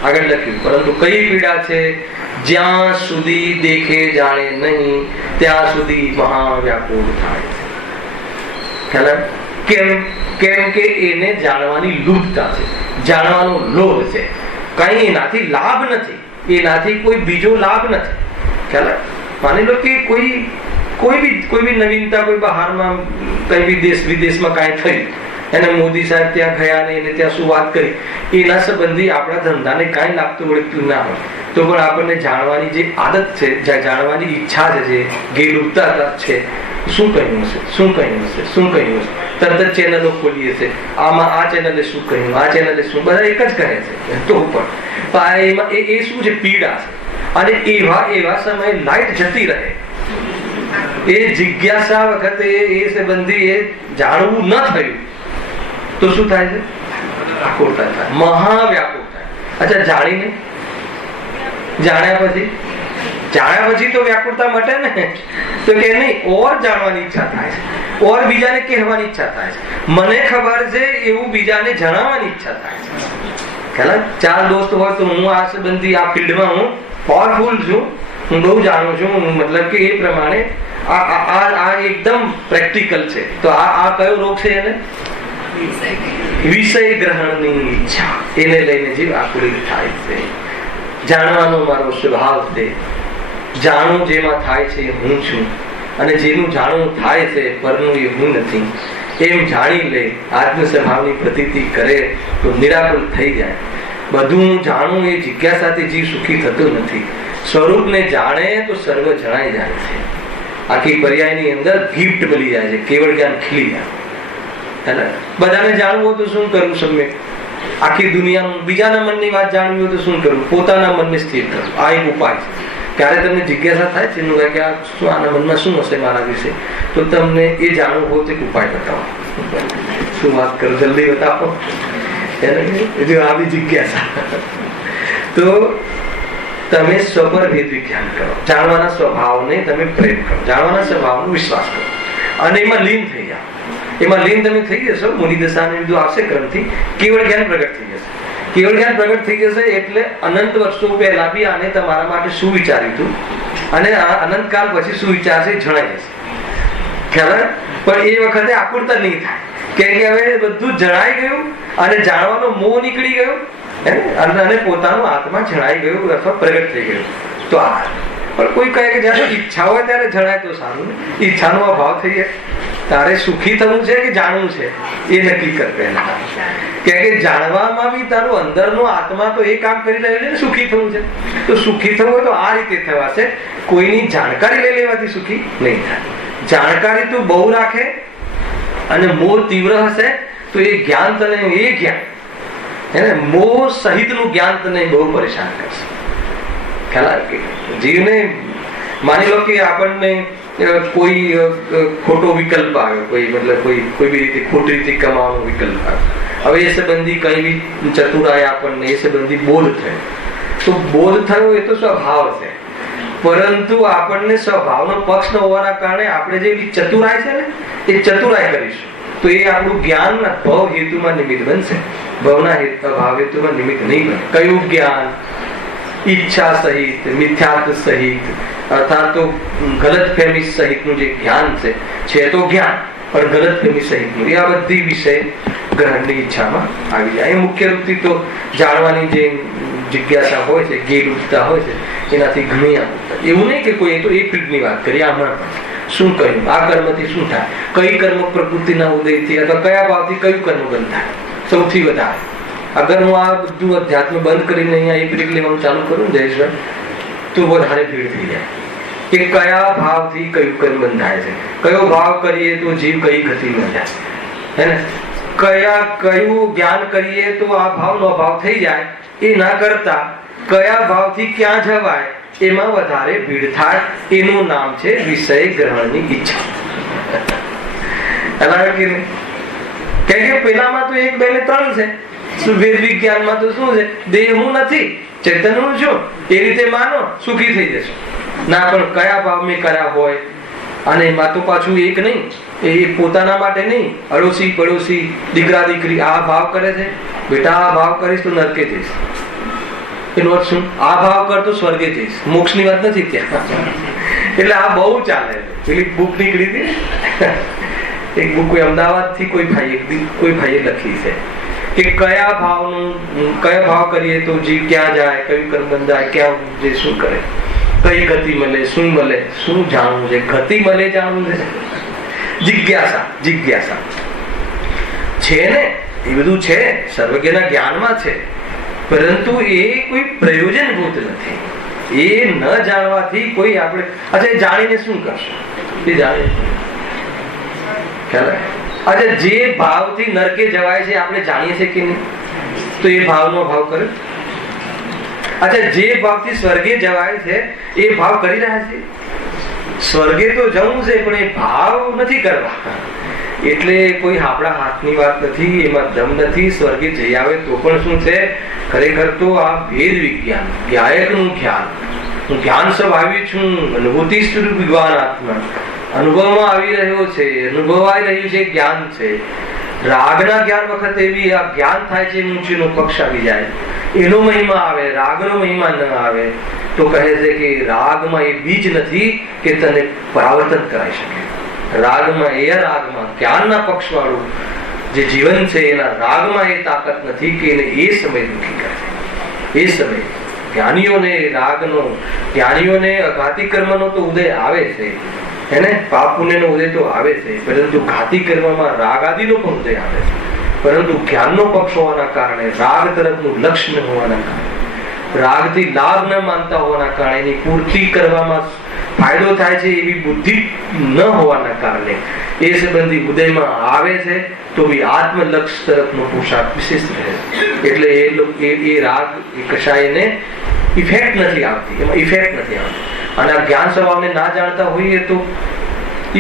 આગળ લખ્યું. પરંતુ કઈ પીડા છે? જ્યાં સુધી દેખે જાણે નહીં ત્યાં સુધી મહાવ્યાકુળ થાય છે. કેમ કે એને જાણવાની લુપ્તતા છે, જાણવાનો લોભ છે. કઈ એનાથી લાભ નથી, એનાથી કોઈ બીજો લાભ નથી. ખ્યાલ? માની લો કે કોઈ બી નવીનતા, કોઈ બહારમાં કઈ બી દેશ વિદેશમાં કાંઈ થયું, એને મોદી સાહેબ ત્યાં ગયા ને એને ત્યાં શું વાત કરી, એના સંબંધી આપણા ધંધાને કાંઈ લાગતું વળગતું ના હોય, તો પણ આપણને જાણવાની જે આદત છે, જાણવાની ઈચ્છા છે, ગેલુપતા છે, શું કહ્યું હશે, તરત જ ચેનલો ખોલીએ છે. આમાં આ ચેનલે શું કહ્યું, આ ચેનલે શું, બધા એક જ કહે છે. તો પણ એમાં એ શું છે? પીડા છે. અને એવા સમયે લાઈટ જતી રહે, એ જિજ્ઞાસા વખતે એ સંબંધી એ જાણવું ન થયું તો શું થાય છે? વ્યાકુળતા થાય, મહાવ્યાકુળ થાય. અચ્છા, જાણ્યા પછી તો વ્યાકુળતા મટે ને? તો કે નહીં, ઓર જાણવાની ઈચ્છા થાય છે, ઓર બીજાને કહેવાની ઈચ્છા થાય છે. મને ખબર છે એવું બીજાને જણાવવાની ઈચ્છા થાય છે. ખ્યાલ? 4 દોસ્ત હોય તો હું આ સંબંધી આ ફિલ્ડમાં હું પાવરફુલ છું, હું બહુ જાણું છું, મતલબ કે એ પ્રમાણે આ એકદમ પ્રેક્ટિકલ છે. તો આ કયો રોગ છે? એને વિષય ગ્રહણની ઈચ્છા, એને લઈને જીવ આકુલિત થાય છે. જાણવાનો મારો સ્વભાવ છે, જાણું જેમાં થાય છે હું છું, અને જેનું જાણવું થાય છે પરનું એ હું નથી, એમ જાણી લે, આત્મ સ્વભાવની પ્રતીતિ કરે તો નિરાકુલ થઈ જાય. બધું જાણવું એ જિજ્ઞાસાથી જીવ સુખી થતું નથી. સ્વરૂપને જાણે તો સર્વ જણાઈ જાય છે. આખી પર્યાયની અંદર ગિફ્ટ મળી જાય છે, કેવળ જ્ઞાન ખીલી જાય. બધાને જાણવું હોય તો શું કરવું? સમ્યક આખી દુનિયાનું બીજાના મનની વાત જાણવી હોય તો શું કરવું? પોતાના મનને સ્થિર કરવું. આ એક ઉપાય છે. ક્યારે તમને જિજ્ઞાસા થાય છે કે આના મનમાં શું હશે મારા વિશે, તો તમને એ જાણવું હોય તો એક ઉપાય બતાવો. શું વાત કરો? જલ્દી બતાવો. જો આવી જિજ્ઞાસા તો તમે સ્વપર ભેદ વિજ્ઞાન કરો. જાણવાના સ્વભાવને તમે પ્રેમ કરો, જાણવાના સ્વભાવનો વિશ્વાસ કરો, અને એમાં લીન થઈ જાઓ. એમાં લીન તમે થઈ જશો, મુનિ દશાને બધું આવશે ક્રમથી, કેવળ જ્ઞાન પ્રગટ થઈ જશે. કેવળ જ્ઞાન પ્રગટ થઈ જશે એટલે અનંત વર્ષો પહેલા બી આને તમારા માટે શું વિચાર્યું હતું અને અનંતકાલ પછી શું વિચારશે જણાઈ જશે. ખ્યાલ? પણ એ વખતે આકુળતા નહીં થાય, કેમ કે હવે બધું જણાઈ ગયું અને જાણવાનો મોહ નીકળી ગયો અને પોતાનું આત્મા જણાઈ ગયું અથવા પ્રગટ થઈ ગયું. તો આ પણ કોઈ કહે કે જયારે ઈચ્છા હોય ત્યારે જણાય તો સારું ને, ઈચ્છાનો અભાવ થઈ જાય. તારે સુખી થવું છે કે જાણવું છે એ નક્કી કર પહેલા. કે જાણવામાં બી તારો અંદરનો આત્મા તો એ કામ કરી રહ્યો છે ને, સુખી થવું છે. તો સુખી થવું હોય તો આ રીતે થવાશે. કોઈની જાણકારી લઈ લેવાથી સુખી નહીં થાય. જાણકારી તું બહુ રાખે અને મોહ તીવ્ર હશે તો એ જ્ઞાન તને હે ને, મોહ સહિતનું જ્ઞાન તને બહુ પરેશાન કરશે. ખ્યાલ આવે કે જીવને માની લો કે આપણને કોઈ ખોટો વિકલ્પ આવ્યો, કોઈ બી રીતે ખોટી રીતે કમાવાનો વિકલ્પ આવ્યો. હવે એ સંબંધી કઈ બી ચતુરાય આપણને એ સંબંધી બોધ થયો, તો બોધ થયો એ તો સ્વભાવ છે, પરંતુ આપણને સ્વભાવનો પક્ષ ન હોવાના કારણે આપણે જે ચતુરાય છે ને એ ચતુરાય કરીશું તો એ આપણું જ્ઞાન ભવ હેતુમાં નિમિત્ત બનશે, ભવના ભાવ હેતુમાં નિમિત્ત નહીં બને. કયું જ્ઞાન? ઈચ્છા સહિત, મિથ્યાત્વ સહિત, અર્થાત તો ગલતફહેમી સહિતનું જે જ્ઞાન છે તો જ્ઞાન, પણ ગલતફહેમી સહિતનું એ આ બધી વિષય ગ્રહણની ઈચ્છામાં આવી જાય. એ મુખ્ય વૃત્તિ તો જાણવાની જે જિજ્ઞાસા હોય છે, ગેરરૂપતા હોય છે, એનાથી ઘણી આપતા. એવું નહીં કે કોઈ તો એક ફિલ્ડની વાત કરીએ, આમાં શું કહ્યું, આ કર્મથી શું થાય, કઈ કર્મ પ્રકૃતિના ઉદયથી અથવા કયા ભાવથી કયું કર્મ બંધ થાય સૌથી વધારે. અગર હું આ બધું અધ્યાત્મ બંધ કરીને અહીંયા એક બ્રેક લેવાનું ચાલુ કરું જયેશભાઈ, તો વધારે ભીડ થઈ જાય કે કયા ભાવથી કયું કર્મ બંધાય છે, કયો ભાવ કરીએ તો જીવ કઈ ગતિમાં જાય, હે ને, કયું જ્ઞાન કરીએ તો આ ભાવનો અભાવ થઈ જાય, એ ના કરતા કયા ભાવથી ક્યાં જવાય એમાં વધારે ભીડ થાય. એનું નામ છે વિષય ગ્રહણની ઈચ્છા. કે પેલામાં તો 1, 2 ને 3 છે. વેદ વિજ્ઞાનમાં તો શું છે? દેહ હું નથી, ચેતન હું છું, એ રીતે માનો સુખી થઈ જશો. ના, પણ કયા ભાવ મેં કર્યા હોય, અને એમાં તો પાછું એક નહીં, એ પોતાના માટે નહીં, અડોશી પડોશી દીકરા દીકરી આ ભાવ કરે છે, બેટા આ ભાવ કરીશ તો નરકે જઈશ. એનો અર્થ શું? આ ભાવ કર તો સ્વર્ગે જઈશ. મોક્ષની વાત નથી ત્યાં. એટલે આ બહુ ચાલે. પેલી બુક નીકળી હતી, એક બુક કોઈ અમદાવાદ થી કોઈ ભાઈએ લખી છે કે કયા ભાવ કરીએ તો જીવ ક્યાં જાય, કયું કર્મ બંધાય, ક્યાં જે શું કરે, કઈ ગતિ મળે, શું મળે, શું જાણવું છે, ગતિ મળે જાણવું છે, જિજ્ઞાસા છે ને, એ બધું છે, સર્વજ્ઞના જ્ઞાનમાં છે, પરંતુ એ કોઈ પ્રયોજનભૂત નથી. એ ન જાણવાથી કોઈ આપણે અચ્છા જાણીને શું કરશું? એ જાણીને ખ્યાલ આવે. જે ભાવથી નરકે જવાય છે આપણે જાણીએ છીએ કે નહીં? તો એ ભાવનો ભાવ કરે. જે ભાવથી સ્વર્ગે જવાય છે એ ભાવ કરી રહ્યા છે. સ્વર્ગે તો જવું છે પણ એ ભાવ નથી કરવા. એટલે કોઈ આપણા હાથની વાત નથી, એમાં દમ નથી. સ્વર્ગે જઈ આવે તો પણ શું છે? ખરેખર તો આ ભેદ વિજ્ઞાન, જ્ઞાયકનું જ્ઞાન. હું જ્ઞાન સ્વભાવી છું, અનુભૂતિ સ્વરૂપ વિદ્વાન આત્મા અનુભવમાં આવી રહ્યો છે, અનુભવાઈ રહ્યું છે, જ્ઞાન છે. રાગના જ્ઞાન વખતે એવી આ જ્ઞાન થાય છે, ઊંચીનો પક્ષ આવી જાય, એનો મહિમા આવે, રાગનો મહિમા ન આવે. તો કહે છે કે રાગમાં એ બીજ નથી કે તને પરાવર્તન કરાવી શકે. રાગમાં જ્ઞાનના પક્ષ વાળું જે જીવન છે એના રાગમાં એ તાકાત નથી કે એને એ સમય દુઃખી કરે. એ સમય જ્ઞાનીઓને અઘાતી કર્મનો તો ઉદય આવે છે, એને પાપ પુણ્યનો ઉદય તો આવે છે, પરંતુ ઘાતી કર્મમાં રાગ આદિનો પણ ઉદય આવે છે. પરંતુ જ્ઞાનનો પક્ષ હોવાના કારણે, રાગ તરફનું લક્ષ્ય ન હોવાના કારણે, રાગથી લાભ ન માનતા હોવાના કારણે, એની પૂર્તિ કરવામાં ફાયદો થાય છે એવી બુદ્ધિ ન હોવાના કારણે એ સંબંધી ઉદયમાં આવે છે. તો બી આત્મલક્ષ તરફનો પોશાક વિશેષ રહે. એટલે એ રાગ એ કશાયને ઇફેક્ટ નથી આવતી, એમાં ઇફેક્ટ નથી આવતી. અને આ જ્ઞાન સ્વભાવને ના જાણતા હોઈએ તો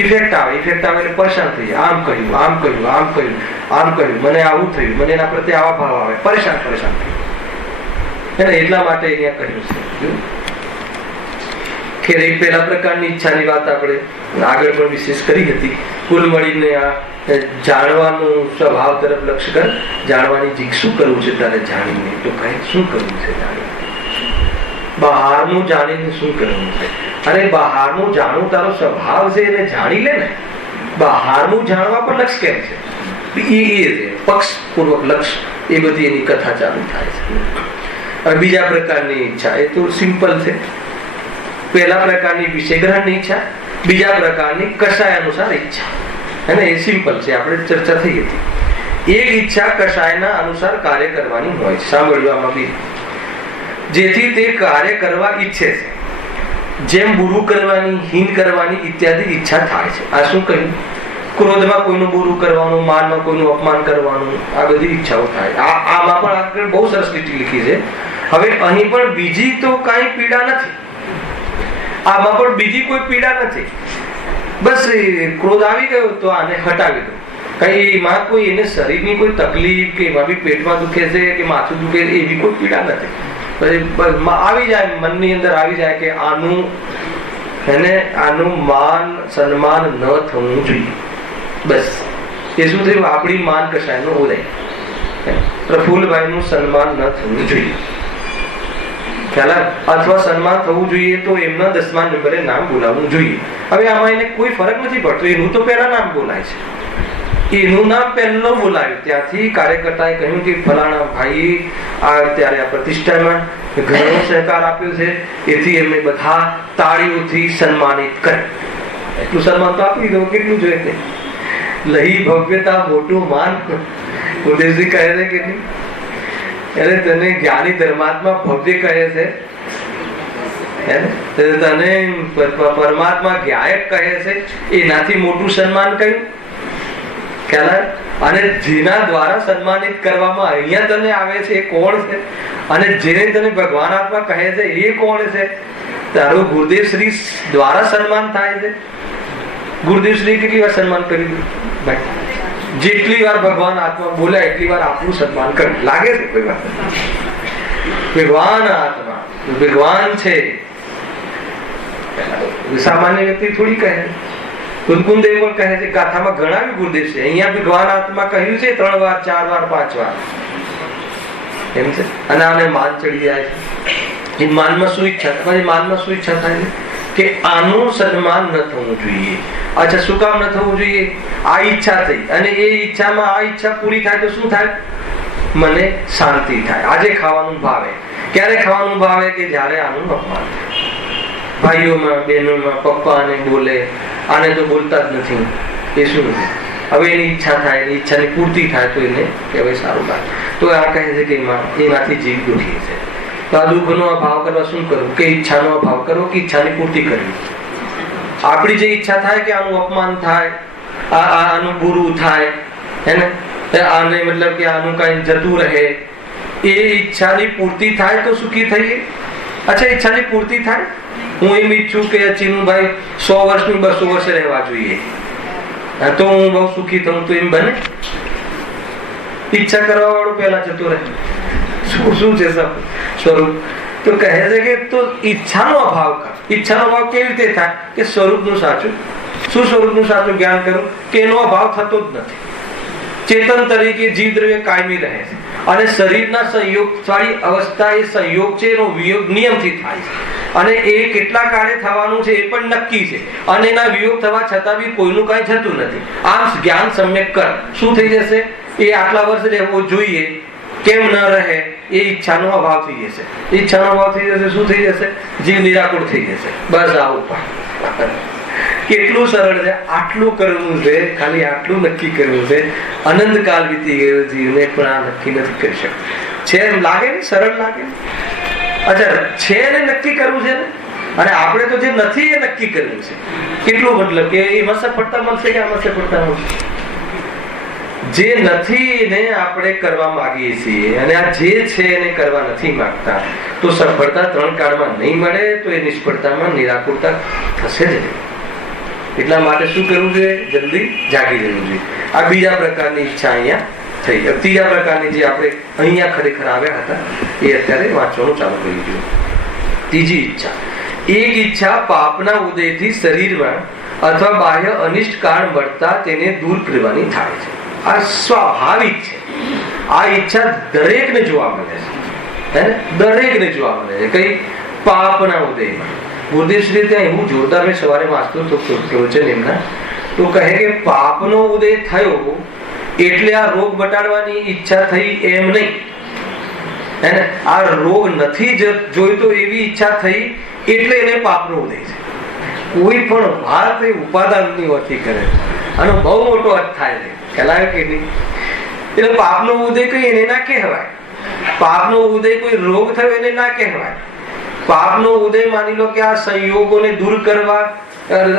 ઇફેક્ટ આવે એટલે પરેશાન થઈ જાય. આમ કહ્યું, મને આવું થયું, મને એના પ્રત્યે આવા ભાવ આવે, પરેશાન થઈ. એટલા માટે અહીંયા કહ્યું છે કે પેલા પ્રકારની ઈચ્છાની વાત આપણે આગળ પણ વિશેષ કરી હતી. કુલ મળીને આ જાણવાનું સ્વભાવ તરફ લક્ષ્ય કર. જાણવાની જીજ્ઞાસા કરવું છે તારે જાણીને, તો કહે શું કરવું છે જાણીને? બહારનું જાણીને શું કરવું છે? અરે બહારનું જાણવું તારો સ્વભાવ છે એને જાણી લે ને. બહારનું જાણવા પર લક્ષ કેમ છે? એ પક્ષ પૂર્વક લક્ષ, એ બધી એની કથા ચાલુ થાય છે. હવે બીજા પ્રકારની ઈચ્છા એ તો સિમ્પલ છે. પહેલા પ્રકારની વિષય ગ્રહણની ઈચ્છા, બીજા પ્રકારની કષાય અનુસાર ઈચ્છા. અને એ સિમ્પલ છે, આપણે ચર્ચા થઈ હતી. એક ઈચ્છા કષાયના અનુસાર કાર્ય કરવાની હોય છે. સાંભળવામાં બી જેથી તે કાર્ય કરવા ઈચ્છે છે, જેમ બુરું કરવાની, હીન કરવાની ઇત્યાદિ ઈચ્છા થાય છે. આ શું કહ્યું? ક્રોધમાં કોઈનું બુરું કરવાનું, માનમાં કોઈનું અપમાન કરવાનું, આ બધી ઈચ્છાઓ થાય. આમાં પણ આગળ બહુ સરસ લીટી લીખી છે. હવે અહીં પણ બીજી તો કાંઈ પીડા નથી, આમાં પણ બીજી કોઈ પીડા નથી. બસ ક્રોધ આવી ગયો તો આને હટાવી દો. કઈ એમાં કોઈ એને શરીરની કોઈ તકલીફ કે એમાં બી પેટમાં દુખે છે કે માથું દુખે છે એવી કોઈ પીડા નથી. આવી જાય, મનની અંદર આવી જાય કે આનું માન સન્માન ન થવું જોઈએ. બસ એ શું થયું? આપણી માન કશાયનો ઉદય, પ્રફુલ્લભાઈનું સન્માન ન થવું જોઈએ. ખ્યાલ અથવા સન્માન થવું જોઈએ તો એમના 10મા નંબરે નામ બોલાવવું જોઈએ. હવે આમાં એને કોઈ ફરક નથી પડતો. એનું તો પહેલા નામ બોલાય છે, એનું નામ પહેલો બોલાવ્યું. ત્યાંથી કાર્યકર્તાએ કહ્યું કે ફલાણા ભાઈ અત્યારે આ પ્રતિષ્ઠામાં ઘણો સહકાર આપ્યો છે, એથી એમને બધા તાળીઓથી સન્માનિત કરે. એટલું સન્માન તો આપી દો, કેટલું જોઈએ? લહી ભવ્યતા મોટું માન. ઉદયજી કહે છે કે નહીં? અરે તને જ્ઞાની ધર્માત્મા ભવ્ય કહે છે, તને પરમાત્મા ગાયક કહે છે, એનાથી મોટું સન્માન કયું? ખ્યાલ? અને જેના દ્વારા સન્માનિત કરવામાં અહીંયા તને આવે છે એ કોણ છે? અને જેને તને ભગવાન આત્મા કહે છે એ કોણ છે? તારું ગુરુદેવ શ્રી દ્વારા સન્માન થાય છે. ગુરુદેવ શ્રી કેટલી વાર સન્માન કરી ભાઈ? જેટલી વાર ભગવાન આત્મા બોલ્યા એટલી વાર આપણું સન્માન કરે. લાગે છે કોઈ વાત? ભગવાન આત્મા ભગવાન છે, સામાન્ય વ્યક્તિ થોડી કહે. કુંદકુંદેવ પણ કહે છે, ગાથામાં ઘણા ગુરુદેવ છે. અહીંયા ભગવાન આત્મા કહ્યું છે 3 વાર 4 વાર 5 વાર એમ છે. અને આને માન ચડી જાય છે. એ માનમાં શું ઈચ્છા થાય? માનમાં શું ઈચ્છા થાય કે આનું સન્માન ન થવું જોઈએ. અચ્છા, શું કામ ન થવું જોઈએ? આ ઈચ્છા થઈ અને એ ઈચ્છામાં આ ઈચ્છા પૂરી થાય તો શું થાય? મને શાંતિ થાય. આજે ખાવાનું ભાવે. ક્યારે ખાવાનું ભાવે? કે જ્યારે આનું અપમાન થાય. ભાઈઓમાં, બહેનોમાં પપ્પાને બોલે, આને તો બોલતા જ નથી, એ શું નથી? હવે એની ઈચ્છા થાય, એની ઈચ્છાની પૂર્તિ થાય તો એને કહેવાય સારું લાગે. તો આ કહે છે કે એનાથી જીવ દુખી છે. તો આ દુઃખનો અભાવ કરવા શું કરવું? કે ઈચ્છાનો અભાવ કરવો કે ઈચ્છાની પૂર્તિ કરવી? આપણી જે ઈચ્છા થાય કે આનું અપમાન થાય, આનું બુરું થાય, હે ને, આને મતલબ કે આનું કઈ જતું રહે, એ ઈચ્છાની પૂર્તિ થાય તો સુખી થઈએ. અચ્છા, ઈચ્છાની પૂર્તિ થાય. હું એમ ઈચ્છું કે ચીનુભાઈ 100 વર્ષની 200 વર્ષે રહેવા જોઈએ તો હું બહુ સુખી થઉં, તો એમ બને? ઈચ્છા કરવા વાળું પહેલા જતો રહે. શું છે સ્વરૂપ? તો કહે છે કે તો ઈચ્છાનો અભાવ કર. ઈચ્છાનો અભાવ કેવી રીતે થાય? કે સ્વરૂપનું સાચું. શું સ્વરૂપનું સાચું જ્ઞાન કરું? કે એનો અભાવ થતો જ નથી. ચેતન તરીકે જીવ દ્રવ્ય કાયમી રહે છે અને શરીરના સંયોગ વાળી અવસ્થા એ સંયોગ છે, એનો વિયોગ નિયમથી થાય છે અને એ કેટલા કાળે થવાનું છે એ પણ નક્કી છે અને એના વિયોગ થવા છતાં બી કોઈનું કાંઈ થતું નથી. આમ જ્ઞાન સમ્યક કર. શું થઈ જશે? એ આટલા વર્ષ રહેવો જોઈએ, કેમ ન રહે? એ ઈચ્છાનો અભાવ થઈ જશે. ઈચ્છાનો અભાવ થઈ જશે, શું થઈ જશે? જીવ નિરાકુળ થઈ જશે. બસ આવું પણ કેટલું સરળ છે. આટલું કરવું છે, ખાલી આટલું નક્કી કરવું છે. અનંત કાળ વીતી ગયો, જીવને પણ આ નક્કી નથી કરી શકતો. છે એમ લાગે ને? સરળ લાગે? અચ્છા, છે ને નક્કી કરવું છે ને? અને આપણે તો જે નથી એ નક્કી કરવું છે. કેટલું મતલબ કે એમાં સફળતા મળશે કે આમાં સફળતા મળશે? જે નથી એને આપણે કરવા માંગીએ છીએ અને આ જે છે એને કરવા નથી માંગતા, તો સફળતા 3 કાળમાં નહીં મળે તો એ નિષ્ફળતામાં નિરાકુરતા થશે જ. એટલા માટે શું કરવું જોઈએ? જલ્દી જાગી જવું જોઈએ. આ બીજા પ્રકારની ઈચ્છા અહીંયા થઈ. ત્રીજા પ્રકારની જે આપણે અહીંયા ખરેખર આવ્યા હતા એ અત્યારે વાંચવાનું ચાલુ કરી દીધું. ત્રીજી ઈચ્છા. એક ઈચ્છા પાપના ઉદયથી શરીરમાં અથવા બાહ્ય અનિષ્ટ કારણ મળતા તેને દૂર કરવાની થાય છે. આ સ્વાભાવિક છે. આ ઈચ્છા દરેકને જોવા મળે છે, દરેકને જોવા મળે છે. કઈ? પાપના ઉદયમાં. ગુરુદેવ શ્રી ત્યાં એવું જોરદાર, મેં સવારે વાંચતો હતો પ્રવચન એમના, તો કહે કે પાપનો ઉદય થયો એટલે આ રોગ મટાડવાની ઈચ્છા થઈ એમ નહીં, હે ને? આ રોગ નથી જોઈતો એવી ઈચ્છા થઈ એટલે એને પાપનો ઉદય છે. કોઈ પણ વાત એ ઉપાદાનની હોતી કરે, આનો બહુ મોટો અર્થ થાય છે. ખ્યાલ કે નહીં? એટલે પાપનો ઉદય કોઈ એને ના કહેવાય. પાપનો ઉદય કોઈ રોગ થયો એને ના કહેવાય. પાપનો ઉદય માની લો કે આ સંયોગોને દૂર કરવા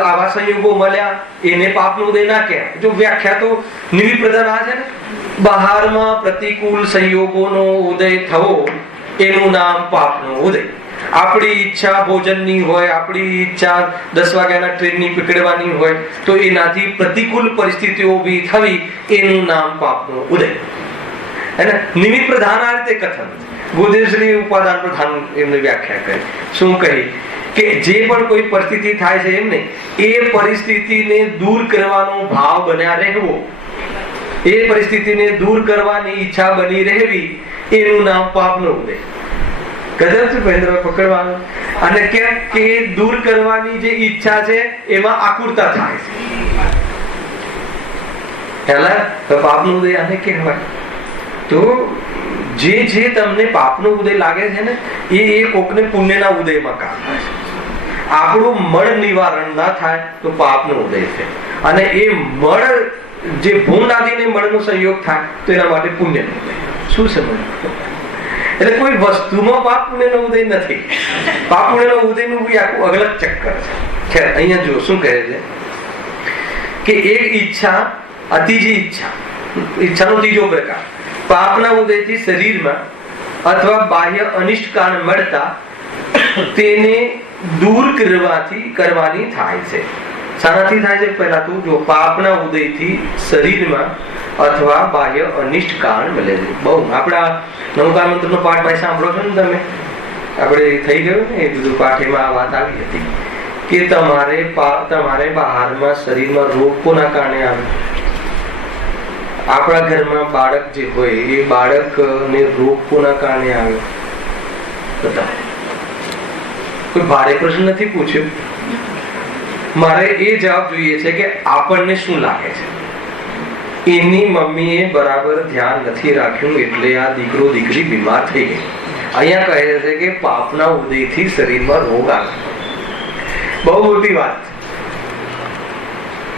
આવા સંયોગો મળ્યા, એને પાપનો ઉદય ના કહેવાય. જો વ્યાખ્યા તો નિમિત્ત પ્રધાન આ છે ને, બહારમાં પ્રતિકૂળ સંયોગોનો ઉદય થવો એનું નામ પાપનો ઉદય. આપણી ઈચ્છા ભોજનની હોય, આપણી ઈચ્છા 10 વાગ્યાના ટ્રેનની પકડવાની હોય, તો એનાથી પ્રતિકૂળ પરિસ્થિતિઓ ઊભી થવી એનું નામ પાપનો ઉદય. એને નિમિત્ત પ્રધાન આ રીતે કથન. ગુરુદેવશ્રી ઉપાદાન પ્રધાન એમને વ્યાખ્યા કરી. શું કહી કે જે પણ કોઈ પરિસ્થિતિ થાય છે એમને એ પરિસ્થિતિને દૂર કરવાનો ભાવ બન્યા રહેવો, એ પરિસ્થિતિને દૂર કરવાની ઈચ્છા બની રહેવી એનું નામ પાપનો ઉદય. ગજબ છે મહેન્દ્ર પકડવાનું. અને કેમ કે દૂર કરવાની જે ઈચ્છા છે એમાં આકુરતા થાય છે. પહેલા તો પાપનો ઉદય આને કહેવાય. તો જે તમને પાપનો ઉદય લાગે છે ને એ કોકને પુણ્યના ઉદયમાં કામ થાય છે. આપણું મળ નિવારણ ના થાય તો પાપનો ઉદય છે. અને એ મળ જે ભૂંડ આદિને મળનો સંયોગ થાય તો એના માટે પુણ્યનો ઉદય. શું સમજ? એટલે કોઈ વસ્તુમાં પાપ પુણ્યનો ઉદય નથી. પાપ પુણ્યનો ઉદયનું આખું અગલગ ચક્કર છે. અહીંયા જો શું કહે છે કે એક ઈચ્છા, અતિજી ઈચ્છાનો ત્રીજો પ્રકાર પાપના ઉદયથી શરીરમાં અથવા બાહ્ય અનિષ્ટ કારણ મળતા તેને દૂર કરવાની થાય છે. શાનાથી થાય છે? પહેલા તો જો પાપના ઉદયથી શરીરમાં અથવા બાહ્ય અનિષ્ટ કારણ મળે છે. બહુ આપણા નવકાર મંત્રનો પાઠ ભાઈ સાંભળો છો ને તમે? આપણે થઈ ગયો ને એ બધું પાઠ, એમાં આ વાત આવી હતી કે તમારે બહારમાં શરીરમાં રોગ કોના કારણે આવે? આપણા ઘરમાં બાળક જે હોય એ બાળકને રોગ કોના કારણે આવે? બતાવો. કોઈ ભારે પ્રશ્ન નથી પૂછ્યો. મારે એ જવાબ જોઈએ છે કે આપણને શું લાગે છે? એની મમ્મીએ બરાબર ધ્યાન નથી રાખ્યું એટલે આ દીકરો દીકરી બીમાર થઈ ગઈ. અહીંયા કહે છે કે પાપના ઉદયથી શરીરમાં રોગ આવે. બહુ મોટી વાત.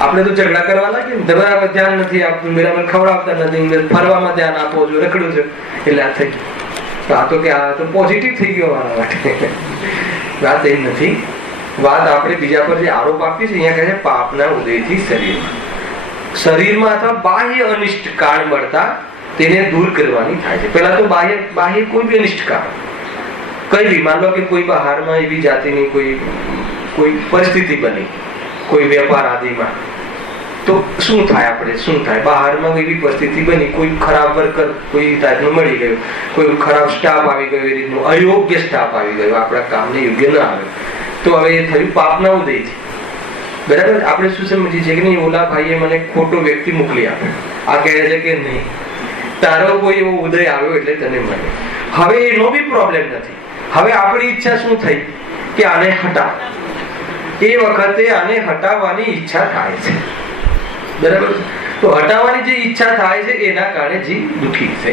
આપણે તો ઝઘડા કરવા લાગીએ ને, બરાબર ધ્યાન નથી આપતું, બરાબર ખવડાવતા નથી, ફરવામાં ધ્યાન આપો છો, રખડું છે એટલે આ થઈ ગયું. આ તો કે આ તો પોઝિટિવ થઈ ગયો મારા માટે. વાત એમ નથી. વાત આપણે બીજા પર જે આરોપ આપીએ છીએ, અહીંયા કહે છે પાપના ઉદયથી શરીરમાં અથવા બાહ્ય અનિષ્ટ કારણ મળતા તેને દૂર કરવાની થાય છે. પહેલા તો બાહ્ય કોઈ બી અનિષ્ટ કારણ, કઈ બી, માન લો કે કોઈ બહારમાં એવી જાતિની કોઈ પરિસ્થિતિ બની, કોઈ વેપાર આદિમાં, તો શું થાય? આપણે શું થાય? બહારમાં એવી પરિસ્થિતિ બની, કોઈ ખરાબ વર્કર કોઈ ટાઈપનું મળી ગયું, કોઈ ખરાબ સ્ટાફ આવી ગયો, એ રીતનું અયોગ્ય સ્ટાફ આવી ગયો, આપણા કામને યોગ્ય ના આવે, તો હવે એ થયું પાપના ઉદયથી. બરાબર? આપણે શું સમજીએ છીએ કે નહીં, ઓલા ભાઈએ મને ખોટો વ્યક્તિ મોકલી આપ્યો, આ કહે છે કે નહીં તારો કોઈ એવો ઉદય આવ્યો એટલે તને મળે. હવે એનો બી પ્રોબ્લેમ નથી. હવે આપણી ઈચ્છા શું થઈ કે આને હટાવ. એ વખતે આને હટાવવાની ઈચ્છા થાય છે. બરાબર? તો હટાવવાની જે ઈચ્છા થાય છે એના કારણે જીવ દુઃખી છે.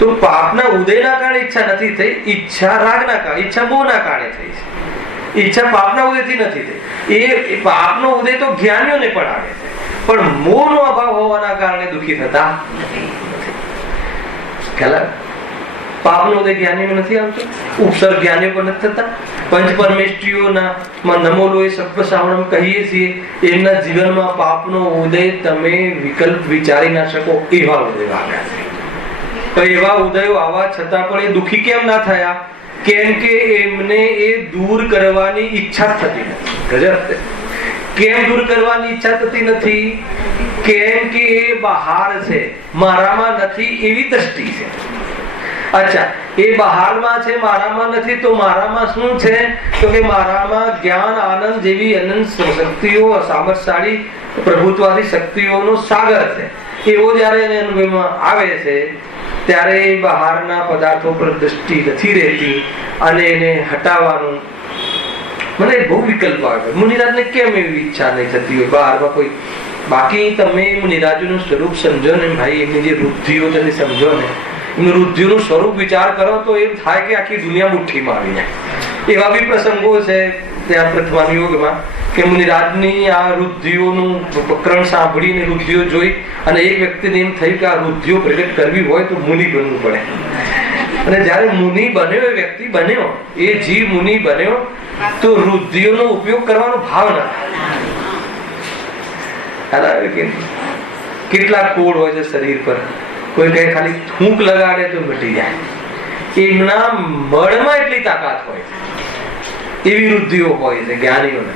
તો પાપના ઉદયના કારણે ઈચ્છા નથી થઈ, ઈચ્છા રાગના કારણે, ઈચ્છા મોહના કારણે થઈ છે. ઈચ્છા પાપના ઉદયથી નથી થઈ. એ પાપનો ઉદય તો જ્ઞાનીઓને પણ આવે છે, પણ મોહનો અભાવ હોવાના કારણે દુઃખી થતા નથી. પાપનો ઉદય જ્ઞાનીઓ નથી આવતો, ઉપસર્ગ જ્ઞાનીઓ પણ નથી થતા. પંચ પરમેષ્ઠીઓના નમોલો એ સર્વસાવરણમ કહીએ છીએ, એમના જીવનમાં પાપનો ઉદય તમે વિકલ્પ વિચારી ના શકો એવા ઉદયો આવ્યા છે. તો એવા ઉદયો આવવા છતાં પણ એ દુઃખી કેમ ના થયા? કેમ કે એમને એ દૂર કરવાની ઈચ્છા થતી નથી. ગજબ. કેમ દૂર કરવાની ઈચ્છા થતી નથી? કેમ કે એ બહાર છે, મારામાં નથી એવી દ્રષ્ટિ છે. અચ્છા, એ બહારમાં છે, મારામાં નથી, તો મારામાં શું છે? તો કે મારામાં જ્ઞાન આનંદ જેવી અનંત શક્તિઓ, સામર્થશાળી પ્રભુત્વાદી શક્તિઓનો સાગર છે. એવો જયારે એને અનુભવમાં આવે છે ત્યારે બહારના પદાર્થો પર દ્રષ્ટિ નથી રહેતી અને એને હટાવવાનું મને બહુ વિકલ્પ આવે. મુનિરાજને કેમ એવી ઈચ્છા નહીં થતી હોય બહારમાં કોઈ? બાકી તમે મુનિરાજોનું સ્વરૂપ સમજો ને ભાઈ, એમની જે વૃદ્ધિઓ તમે સમજો ને, એમનું વૃદ્ધિઓનું સ્વરૂપ વિચાર કરો તો એમ થાય કે આખી દુનિયા મુઠ્ઠીમાં આવી જાય. એવા બી પ્રસંગો છે ત્યાં પ્રથમ યોગમાં કે મુનિરાજની આ વૃદ્ધિઓનું પ્રકરણ સાંભળીને, વૃદ્ધિઓ જોઈ અને એક વ્યક્તિને એમ થયું કે આ વૃદ્ધિઓ પ્રગટ કરવી હોય તો મુનિ બનવું પડે. અને જ્યારે મુનિ બન્યો, એ વ્યક્તિ બન્યો, એ જીવ મુનિ બન્યો, તો રુધિરનો ઉપયોગ કરવાનો ભાવ ના થાય. કેટલા કોડ હોય છે શરીર પર, કોઈ કઈ ખાલી થૂંક લગાડે તો મટી જાય. એમના મળમાં એટલી તાકાત હોય છે, એવી વૃદ્ધિઓ હોય છે જ્ઞાનીઓને.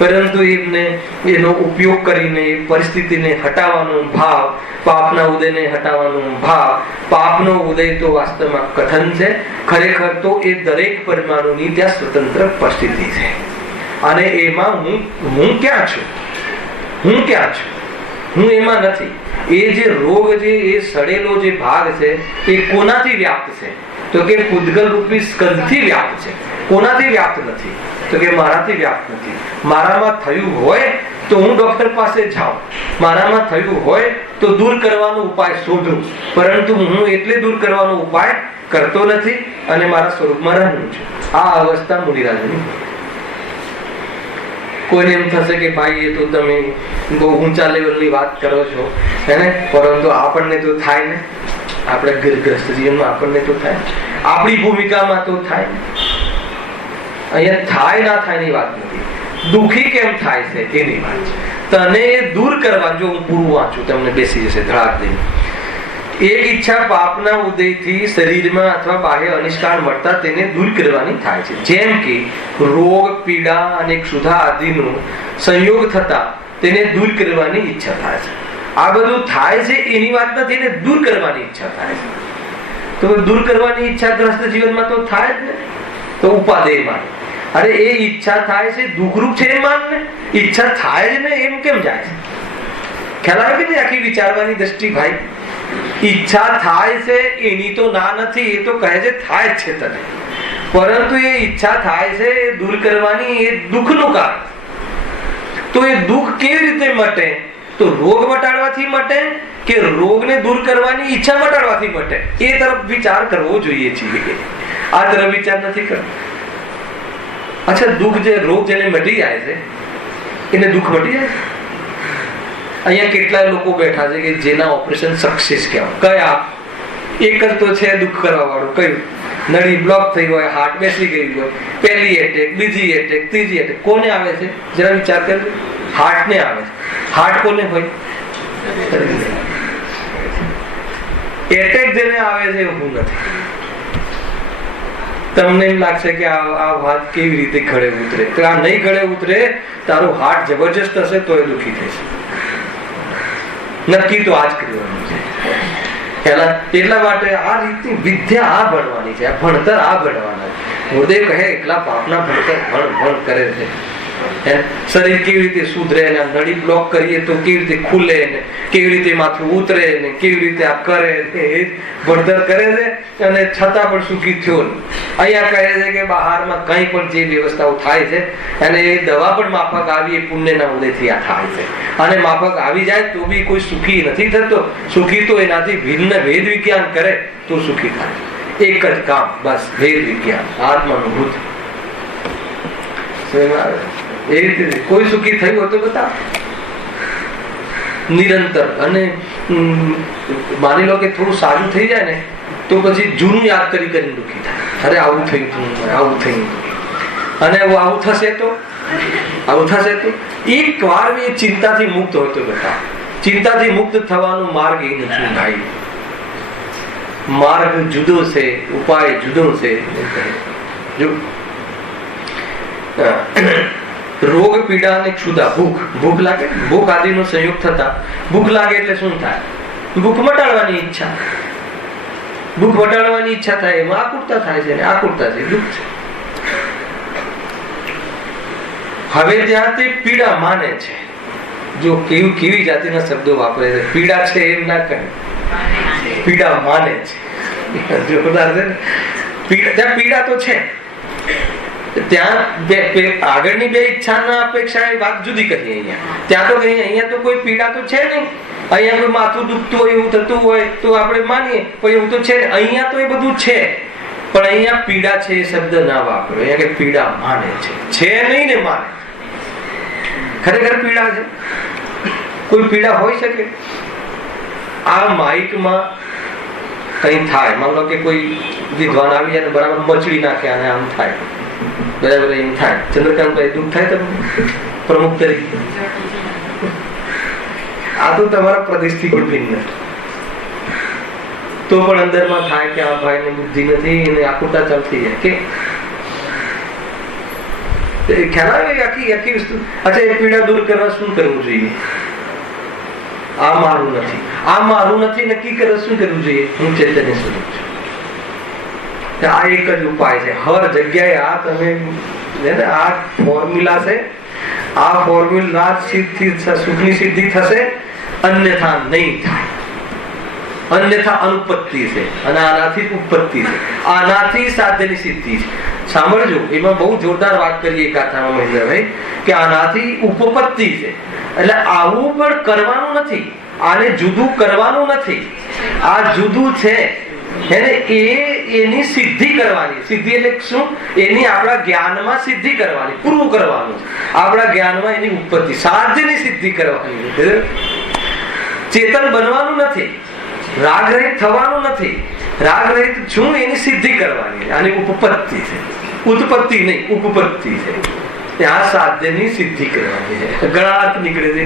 પરંતુ એમને એનો ઉપયોગ કરીને પરિસ્થિતિને હટાવવાનો ભાવ, પાપના ઉદયને હટાવવાનો ભાવ. પાપનો ઉદય તો વાસ્તવમાં કથન છે, ખરેખર તો એ દરેક પરમાણુની ત્યાં સ્વતંત્ર પરિસ્થિતિ છે. અને એમાં હું ક્યાં છું, હું ક્યાં છું, હું એમાં નથી. એ જે રોગ છે, એ સડેલો જે ભાગ છે, એ કોનાથી વ્યાપ્ત છે? તો કે પૂદગલ રૂપી સ્કંદથી વ્યાપ્ત છે. કોનાથી વ્યાપ્ત નથી? તો કે મારાથી વ્યાપ્ત નથી. મારામાં થયું હોય તો હું ડોક્ટર પાસે જાઉં, મારામાં થયું હોય તો દૂર કરવાનો ઉપાય શોધું, પરંતુ હું એટલે દૂર કરવાનો ઉપાય કરતો નથી અને મારા સ્વરૂપમાં રહું છું. આ અવસ્થા મુનિરાજની. કોઈને એમ થશે કે ભાઈ એ તો તમે બહુ ઊંચા લેવલની વાત કરો છો, હે ને, પરંતુ આપણને તો થાય ને, આપણે ગ્રસ્ત જીવનમાં આપણને તો થાય, આપણી ભૂમિકામાં તો થાય. અહીંયા થાય ના થાય ની વાત નથી, દુઃખી કેમ થાય છે એની વાત છે. તને દૂર કરવા, જો હું પૂરું વાંચું તમને બેસી જશે ધડાક દઈને. એક ઈચ્છા પાપના ઉદયથી શરીરમાં અથવા બાહ્ય અનિષ્કાર મળતા તેને દૂર કરવાની થાય છે. જેમ કે રોગ, પીડા અને ક્ષુધા આદિનો સંયોગ થતા તેને દૂર કરવાની ઈચ્છા થાય છે. આ બધું થાય છે એની વાત નથી, એને દૂર કરવાની ઈચ્છા થાય છે. તો દૂર કરવાની ઈચ્છા ગ્રસ્ત જીવનમાં તો થાય જ ને. તો ઉપાદેયમાં અરે એ ઈચ્છા થાય છે દુઃખરૂપ છે એ માન ને, ઈચ્છા થાય જ ને એમ કેમ જાય છે? ખ્યાલ આવે કે આખી વિચારવાની દ્રષ્ટિ ભાઈ. ઈચ્છા થાય છે એની તો ના નથી, એ તો કહે છે થાય જ છે તને, પરંતુ એ ઈચ્છા થાય છે એ દૂર કરવાની, એ દુઃખનું કારણ. તો એ દુઃખ કેવી રીતે મટે? તો રોગ મટાડવાથી મટે કે રોગને દૂર કરવાની ઈચ્છા મટાડવાથી મટે? એ તરફ વિચાર કરવો જોઈએ છીએ. આ તરફ વિચાર નથી કરવો. અચ્છા, દુઃખ જે રોગ જેને મટી જાય છે એને દુઃખ મટી જાય. અહીંયા કેટલા લોકો બેઠા છે કે જેના ઓપરેશન સક્સેસ કહેવાય. કયા? એક જ તો છે દુઃખ કરવા વાળું. કયું? નળી બ્લોક થઈ હોય, હાર્ટ બેસી ગઈ હોય, પહેલી એટેક, બીજી એટેક, ત્રીજી એટેક. કોને આવે છે જરા વિચાર કરજો. હાર્ટ ને આવે છે. હાર્ટ કોને હોય? એટેક જેને આવે છે હું નથી. તમને એમ લાગશે કે આ વાત કેવી રીતે ગળે ઉતરે? તો આ નહીં ગળે ઉતરે, તારું હાર્ટ જબરજસ્ત હશે તો એ દુઃખી થશે. નક્કી તો આ જ કરવાનું છે. એટલા માટે આ રીતની વિદ્યા આ ભણવાની છે, આ ભણતર આ ભણવાના. ગુરુદેવ કહે એકલા પાપના ભણતર ભણ કરે છે. શરીર કેવી રીતે સુધરે ને, નળી બ્લોક કરીએ તો કેવી રીતે ખુલે ને, કેવી રીતે માથું ઉતરે ને, કેવી રીતે આ કરે ને, એ ભણતર કરે છે. અને છતાં પણ સુખી થયો ને. અહીંયા કહે છે કે બહારમાં કંઈ પણ જે વ્યવસ્થાઓ થાય છે અને એ દવા પણ માફક આવી, એ પુણ્યના ઉદયથી આ થાય છે. અને માફક આવી જાય તો બી કોઈ સુખી નથી થતો. સુખી તો એનાથી ભિન્ન વેદ વિજ્ઞાન કરે તો સુખી થાય. એક જ કામ, બસ વેદ વિજ્ઞાન, આત્માનુભૂત. એ રીતે કોઈ સુખી થયું હોય તો બતાવ નિરંતર. અને માની લો કે થોડું સારું થઈ જાય ને તો પછી જૂનું યાદ કરી કરીને દુઃખી થાય. અરે આવું થયું હતું, આવું થયું, અને આવું થશે તો, આવું થશે તો. એક વાર એ ચિંતાથી મુક્ત હોય તો બતાવ. ચિંતાથી મુક્ત થવાનો માર્ગ એ નથી ભાઈ. માર્ગ જુદો છે, ઉપાય જુદો છે. જો રોગ, પીડા અને ક્ષુધા, ભૂખ લાગે, ભૂખ આદિનો સંયોગ થતા, ભૂખ લાગે એટલે શું થાય? ભૂખ મટાડવાની ઈચ્છા. ભૂખ મટાડવાની ઈચ્છા થાય, એમાં આકુરતા થાય છે. આકુરતા છે, દુઃખ છે. હવે ત્યાં તે પીડા માને છે. જો કેવી જાતિના શબ્દો વાપરે છે. પીડા છે એમ ના કહે, પીડા માને છે. જોરદાર છે ને. ત્યાં પીડા તો છે. ત્યાં આગળની બે ઈચ્છાના અપેક્ષા વાત જુદી કરી. અહીંયા ત્યાં તો કહીએ, અહીંયા તો કોઈ પીડા તો છે નહીં. અહીંયા કોઈ માથું દુખતું હોય, એવું થતું હોય તો આપણે માનીએ, પણ એવું તો છે ને. અહીંયા તો એ બધું છે, પણ અહીંયા પીડા છે એ શબ્દ ના વાપરો. અહીંયા કે પીડા માને છે નહીં ને માને. ખરેખર પીડા છે. કોઈ પીડા હોઈ શકે? આ માઇકમાં કઈ થાય, માનો લો કે કોઈ વિદ્વાન આવી જાય બરાબર મચડી નાખે અને આમ થાય, બરાબર એમ થાય, ચંદ્રકાંત ભાઈ દુઃખ થાય તમને પ્રમુખ તરીકે? આ તો તમારા પ્રદેશથી પણ ભિન્ન, તો પણ અંદરમાં થાય કે આ ભાઈને બુદ્ધિ નથી, એને આકુરતા ચાલતી જાય કે ખ્યાલ આવે આખી વસ્તુ. અચ્છા, એ પીડા દૂર કરવા શું કરવું જોઈએ? આ મારું નથી, આ મારું નથી નક્કી કરવા શું કરવું જોઈએ? હું ચૈતન્ય સ્વરૂપ છું. આ એક જ ઉપાય છે હર જગ્યાએ. આ તમે આ ફોર્મ્યુલા છે, આ ફોર્મ્યુલા સુખની સિદ્ધિ થશે, અન્યથા નહીં થાય. અન્યથા અનુપત્તિ છે અને આનાથી ઉત્પત્તિ છે, આનાથી સાધ્યની સિદ્ધિ છે. સાંભળજો, એમાં બહુ જોરદાર વાત કરીએ ગાથામાં મહેન્દ્રભાઈ, કે આનાથી ઉપપત્તિ છે. એટલે આવું પણ કરવાનું નથી, આને જુદું કરવાનું નથી. આ જુદું છે એને એની સિદ્ધિ કરવાની. સિદ્ધિ એટલે શું? એની આપણા જ્ઞાનમાં સિદ્ધિ કરવાની, પૂરું કરવાનું. આપણા જ્ઞાનમાં એની ઉત્પત્તિ, સાધ્યની સિદ્ધિ કરવાની. ચેતન બનવાનું નથી, રાગ રહિત થવાનું નથી. રાગ રહિત છું એની સિદ્ધિ કરવાની. આની ઉપપત્તિ છે, ઉત્પત્તિ નહીં, ઉપપત્તિ છે. ત્યાં સાધ્યની સિદ્ધિ કરવાની છે. ઘણા અર્થ નીકળે છે.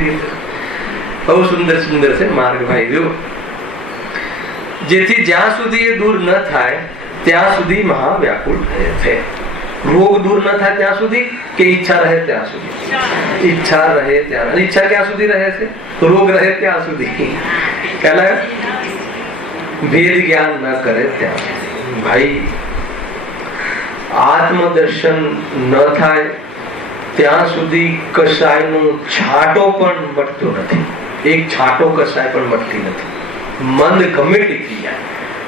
બહુ સુંદર સુંદર છે માર્ગ ભાઈ. જેથી જ્યાં સુધી એ દૂર ન થાય ત્યાં સુધી મહાવ્યાકુળ રહે છે. રોગ દૂર ન થાય ત્યાં સુધી, કે ઈચ્છા રહે ત્યાં સુધી? ઈચ્છા રહે ત્યાં. ઈચ્છા ક્યાં સુધી રહે છે? રોગ રહે ત્યાં સુધી. પહેલા ભેદ જ્ઞાન ન કરે ત્યાં. ભાઈ, આત્મદર્શન ન થાય ત્યાં સુધી કસાયનો છાંટો પણ મટતો નથી. એક છાંટો કસાય પણ મટતી નથી. મન ગમે તેટલી જાય,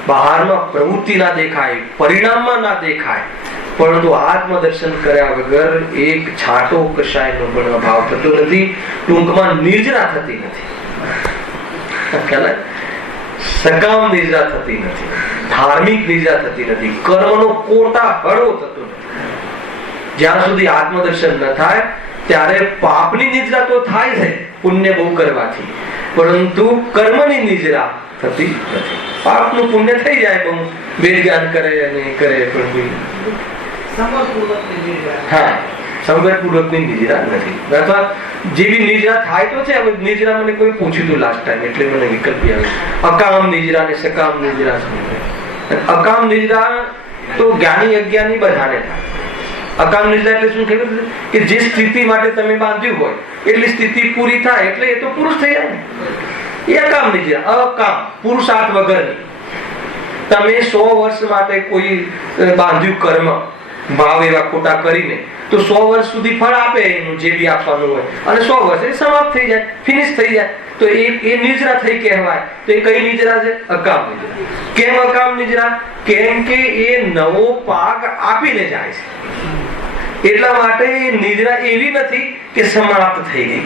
બહારમાં પ્રવૃત્તિ ના દેખાય, પરિણામમાં ના દેખાય, પરંતુ આત્મદર્શન કર્યા વગર એક છાંટો કસાયનો પણ અભાવ થતો નથી. ટૂંકમાં નિર્જરા થતી નથી. સકામ નિર્જરા થતી નથી, ધાર્મિક નિર્જરા થતી નથી, કર્મનો કોટા હળવો થતો નથી. જ્યાં સુધી આત્મદર્શન ન થાય ત્યારે પાપની નિર્જરા તો થાય છે પુણ્ય બહુ કરવાથી, પરંતુ કર્મની નિર્જરા થતી નથી. પાપનું પુણ્ય થઈ જાય બહુ, વેદ જ્ઞાન કરે અને કરે, પણ હા, સંવરપૂર્વકની નિર્જરા નથી. અથવા જેવી નિર્જરા થાય તો છે. હવે નિર્જરા મને કોઈ પૂછ્યું હતું લાસ્ટ ટાઈમ, એટલે મને વિકલ્પ આવ્યો. અકામ નિર્જરા ને સકામ નિર્જરા. અકામ નિર્જરા તો જ્ઞાની અજ્ઞાની બધાને થાય. અકામ નિર્જરા એટલે શું ખબર કે જે સ્થિતિ માટે તમે બાંધ્યું હોય એટલી સ્થિતિ પૂરી થાય એટલે એ તો પુરુષ થઈ જાય ને. એ અકામ નિર્જરા. અકામ પુરુષાર્થ વગરની. તમે 100 વર્ષ માટે કોઈ બાંધ્યું કર્મ ભાવ એવા ખોટા કરીને તો 100 વર્ષ સુધી ફળ આપે એનું જે બી આપવાનું હોય, અને 100 વર્ષ એ સમાપ્ત થઈ જાય, ફિનિશ થઈ જાય. તો એ નિજરા થઈ કહેવાય. તો એ કઈ નિજરા છે? અકામ નિજરા. કેમ અકામ નિજરા? કેમ કે એ નવો પાક આપીને જાય છે. એટલા માટે નિજરા એવી નથી કે સમાપ્ત થઈ ગઈ.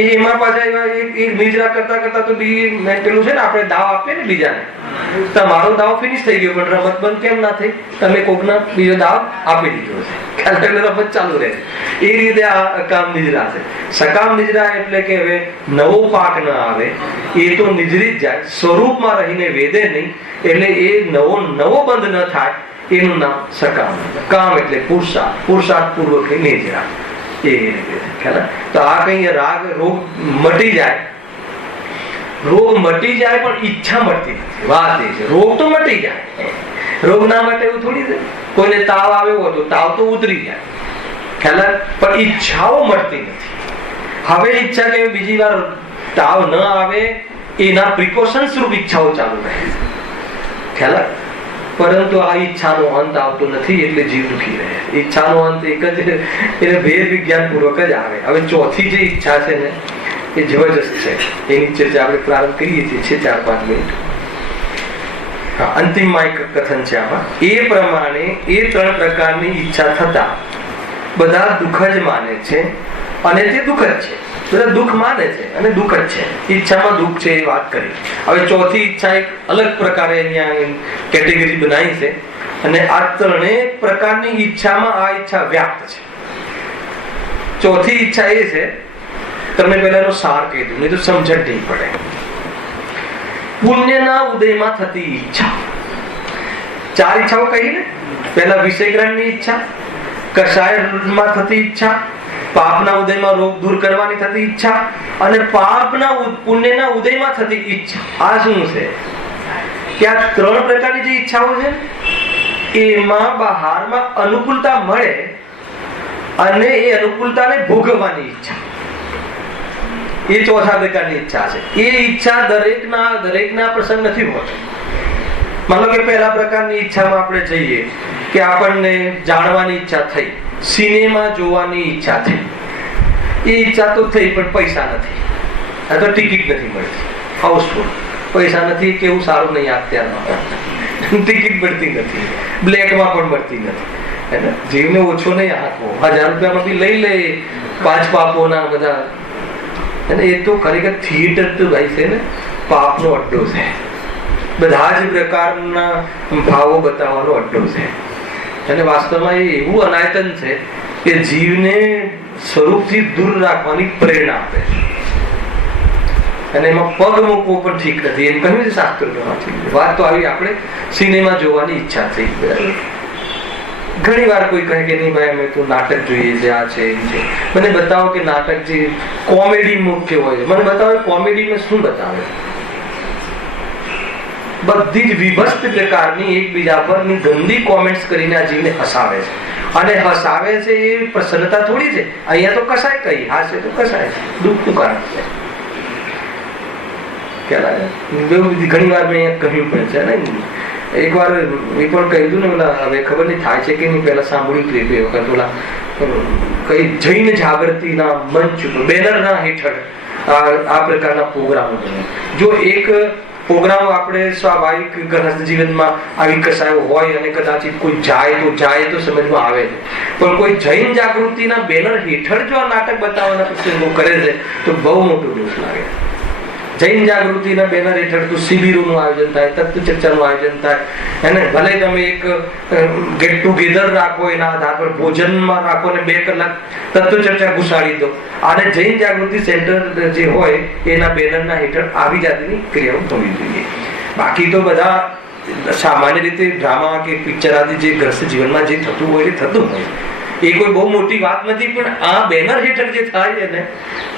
એમાં પાછા એક નિજરા કરતા કરતા તો પેલું છે ને, આપણે દાવ આપીએ ને બીજાને, તમારો દાવ ફિનિશ થઈ ગયો પણ રમત બંધ કેમ ના થઈ? તમે કોકના બીજો દાવ આપી દીધો છે, રમત ચાલુ રહે. એ રીતે આ અકામ નિજરા છે. સકામ નિજરા એટલે કે હવે નવો પાક ન આવે, એ તો નિજરી જ જાય, સ્વરૂપમાં રહીને વેદે નહીં, એટલે એ નવો બંધ ન થાય, એનું નામ સકામ. કામ એટલે પુરુષાર્થ, પુરુષાર્થ પૂર્વક નિજરા. એ રીતે તો આ કઈ રાગ રોગ મટી જાય, રોગ મટી જાય પણ ઈચ્છા મળતી નથી. વાત એ છે, રોગ તો મટી જાય, રોગ ના માટે એવું થોડી છે. કોઈને તાવ આવ્યો તો તાવ તો ઉતરી જાય, પણ ઈચ્છાઓ મળતી નથી. હવે ઈચ્છા કે બીજી વાર તાવ ન આવે એના પ્રિકોશન રૂપ ઈચ્છાઓ ચાલુ રહે છે. પરંતુ આ ઈચ્છાનો અંત આવતો નથી, એટલે જીવ દુખી રહે. ઈચ્છાનો અંત એક જ, એને ભેદ વિજ્ઞાન પૂર્વક જ આવે. હવે ચોથી જે ઈચ્છા છે ને, એ જબરજસ્ત છે. એની ચર્ચા આપણે પ્રારંભ કરીએ છીએ 4-5 મિનિટ. અંતિમમાં એક કથન છે આમાં. એ પ્રમાણે એ 3 પ્રકારની ઈચ્છા થતા બધા દુઃખ જ માને છે, અને તે દુઃખ જ છે. બધા દુઃખ માને છે અને દુઃખ જ છે. ઈચ્છામાં દુઃખ છે એ વાત કરી. હવે ચોથી ઈચ્છા એક અલગ પ્રકારે અહીંયા કેટેગરી બનાવી છે, અને આ 3 પ્રકારની ઈચ્છામાં આ ઈચ્છા વ્યાપ્ત છે. ચોથી ઈચ્છા એ છે, તમને પહેલાનો સાર કહી દઉં, નહીં તો સમજણ નહીં પડે. પુણ્યના ઉદયમાં થતી ઈચ્છા. 4 ઈચ્છાઓ કહી ને. પહેલા વિષય ગ્રહણની ઈચ્છા, કષાયમાં થતી ઈચ્છા, પાપના ઉદયમાં રોગ દૂર કરવાની થતી ઈચ્છા, અને પુણ્યના ઉદયમાં થતી ઈચ્છા. આ શું છે કે આ 3 પ્રકારની જે ઈચ્છાઓ છે એમાં બહારમાં અનુકૂળતા મળે અને એ અનુકૂળતાને ભોગવવાની ઈચ્છા, એ 4થા પ્રકારની ઈચ્છા છે. એ ઈચ્છા દરેકના પ્રસંગ નથી હોતો. માનો કે પહેલા પ્રકારની ઈચ્છામાં આપણે જઈએ કે આપણને જાણવાની ઈચ્છા થઈ, સિનેમા જોવાની ઈચ્છા થઈ. એ ઈચ્છા તો થઈ પણ પૈસા નથી, આ તો ટિકિટ નથી મળતી, હાઉસફુલ, પૈસા નથી, કેવું સારું નહીં અત્યારમાં, ટિકિટ મળતી નથી, બ્લેકમાં પણ મળતી નથી. જીવને ઓછો નહીં હાથવો, 1000 રૂપિયામાં બી લઈ લે 5 પાપોના બધા. એ તો ખરેખર થિયેટર તો ભાઈ છે ને પાપનો અડ્ડો છે. બધા જ પ્રકારના ભાવો બતાવવાનો અડ્ડો છે. અને વાસ્તવમાં એ એવું અનાયતન છે કે જીવને સ્વરૂપથી દૂર રાખવાની પ્રેરણા આપે છે. અને એમાં પગ મૂકવો પણ ઠીક નથી, એમ કહ્યું છે શાસ્ત્રોમાં. વાત તો આવી, આપણે સિનેમા જોવાની ઈચ્છા થઈ. ઘણી વાર કોઈ કહે કે નહીં ભાઈ અમે તો નાટક જોઈએ છે, આ છે એમ છે. મને બતાવો કે નાટક જે કોમેડી મુખ્ય હોય છે, મને બતાવો કોમેડીમાં શું બતાવે. બધી જ વિભસ્ત પ્રકારની એકબીજા પરની ગંદી કોમેન્ટ્સ કરીને આ જીવને હસાવે છે. અને હસાવે છે એ પ્રસન્નતા થોડી છે. અહીંયા તો કસાય કહી, હાસ્ય તો કસાય, દુઃખનું કારણ છે. ઘણી વાર મેં કહ્યું પણ છે ને, એક વાર એ પણ કહ્યું ને, ઓલા હવે ખબર નહીં થાય છે કે નહીં, પહેલા સાંભળ્યું હતું એ વખત, ઓલા કઈ જૈન જાગૃતિના મંચ ઉપર બેનરના હેઠળ આ પ્રકારના પ્રોગ્રામો બને. જો એક પ્રોગ્રામ આપણે સ્વાભાવિક ગ્રહસ્થ જીવનમાં આવી કસાયો હોય અને કદાચિત કોઈ જાય તો સમજમાં આવે છે, પણ કોઈ જૈન જાગૃતિના બેનર હેઠળ જો આ નાટક બતાવવાના પ્રસંગો કરે છે તો બહુ મોટું દોષ લાગે. જૈન જાગૃતિના બેનર હેઠળ તો શિબિરોનું આયોજન થાય, તત્વ ચર્ચાનું આયોજન થાય, અને ભલે તમે એક ગેટ ટુગેધર રાખો, એના આધાર પર ભોજનમાં રાખો ને 2 કલાક તત્વ ચર્ચા ઘુસાડી દો. અને જૈન જાગૃતિ સેન્ટર જે હોય એના બેનરના હેઠળ આવી જાતની ક્રિયાઓ થવી જોઈએ. બાકી તો બધા સામાન્ય રીતે ડ્રામા કે પિક્ચર આદિ જે ગ્રસ્ત જીવનમાં જે થતું હોય એ થતું હોય, એ કોઈ બહુ મોટી વાત નથી. પણ આ બેનર હેઠળ જે થાય છે ને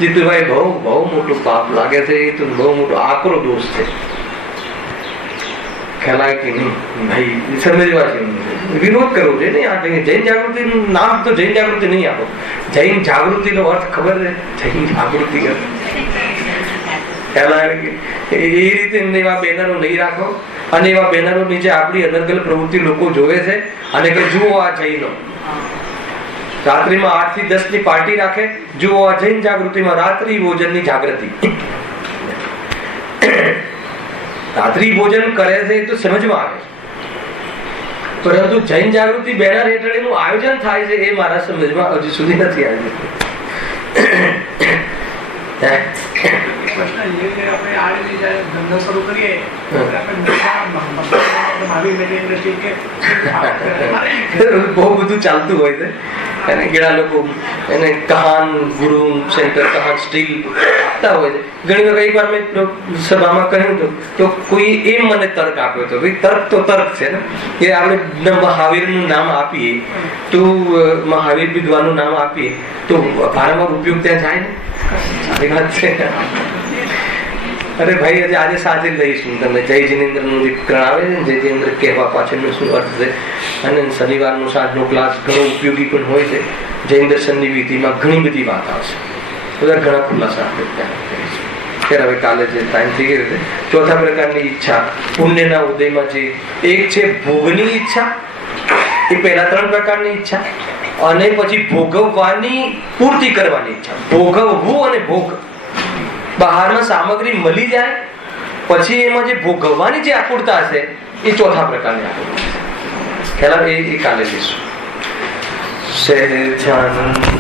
જીતુભાઈ, બહુ મોટું પાપ લાગે છે. એ તો બહુ મોટો આકરો દોષ છે. ખ્યાલ આવે કે નહીં ભાઈ, સમજવા છે, વિરોધ કરવો છે નહીં. આ જૈન જાગૃતિ નું નામ તો જૈન જાગૃતિ નહીં આપો. જૈન જાગૃતિ નો અર્થ ખબર છે? જૈન જાગૃતિ ખ્યાલ આવે કે એ રીતે એવા બેનરો નહીં રાખો. અને એવા બેનરો નીચે આપણી અનર્ગલ પ્રવૃત્તિ લોકો જોવે છે અને કે જુઓ આ જૈનો રાત્રિમાં 8 થી 10 ની પાર્ટી રાખે, જુઓ આ જૈન જાગૃતિમાં રાત્રિ ભોજનની જાગૃતિ. રાત્રિ ભોજન કરે છે તો સમજમાં આવે, પરંતુ જૈન જાગૃતિ બેનર હેઠળ એનું આયોજન થાય છે એ મારા સમજમાં હજુ સુધી નથી આવ્યું. બહુ બધું ચાલતું હોય છે. અને ઘણા લોકો એને કહાન ગુરુ સેન્ટર, કહાન સ્ટીલ આપતા હોય છે. ઘણી વખત એકવાર મેં સભામાં કહ્યું તો કોઈ એમ મને તર્ક આપ્યો હતો, ભાઈ તર્ક તો તર્ક છે ને, કે આપણે મહાવીરનું નામ આપીએ તો મહાવીર વિદ્વાનું નામ આપીએ તો ભારતમાં ઉપયોગ ત્યાં જાય ને. સારી વાત છે. અરે ભાઈ, આજે સાથે લઈશું તમે જય જિનેન્દ્ર નું વિકરણ આવે છે, જય જિનેન્દ્ર કહેવા પાછળનો શું અર્થ છે. અને શનિવારનો સાંજનો ક્લાસ ઘણો ઉપયોગી પણ હોય છે. જૈન દર્શનની વિધિમાં ઘણી બધી વાત આવશે, બધા ઘણા ખુલાસા આપણે ત્યાં કરીશું. ત્યારે હવે કાલે જે ટાઈમ થઈ ગયો છે. 4થા પ્રકારની ઈચ્છા પુણ્યના ઉદયમાં છે. એક છે ભોગની ઈચ્છા, એ પહેલા 3 પ્રકારની ઈચ્છા. અને પછી ભોગવવાની પૂર્તિ કરવાની ઈચ્છા. ભોગવવું અને ભોગ, બહારમાં સામગ્રી મળી જાય પછી એમાં જે ભોગવવાની જે આકુળતા છે એ 4થા પ્રકારની આકુળતા છે. ખ્યાલ એ કાલે લઈશું. સહેજાનંદ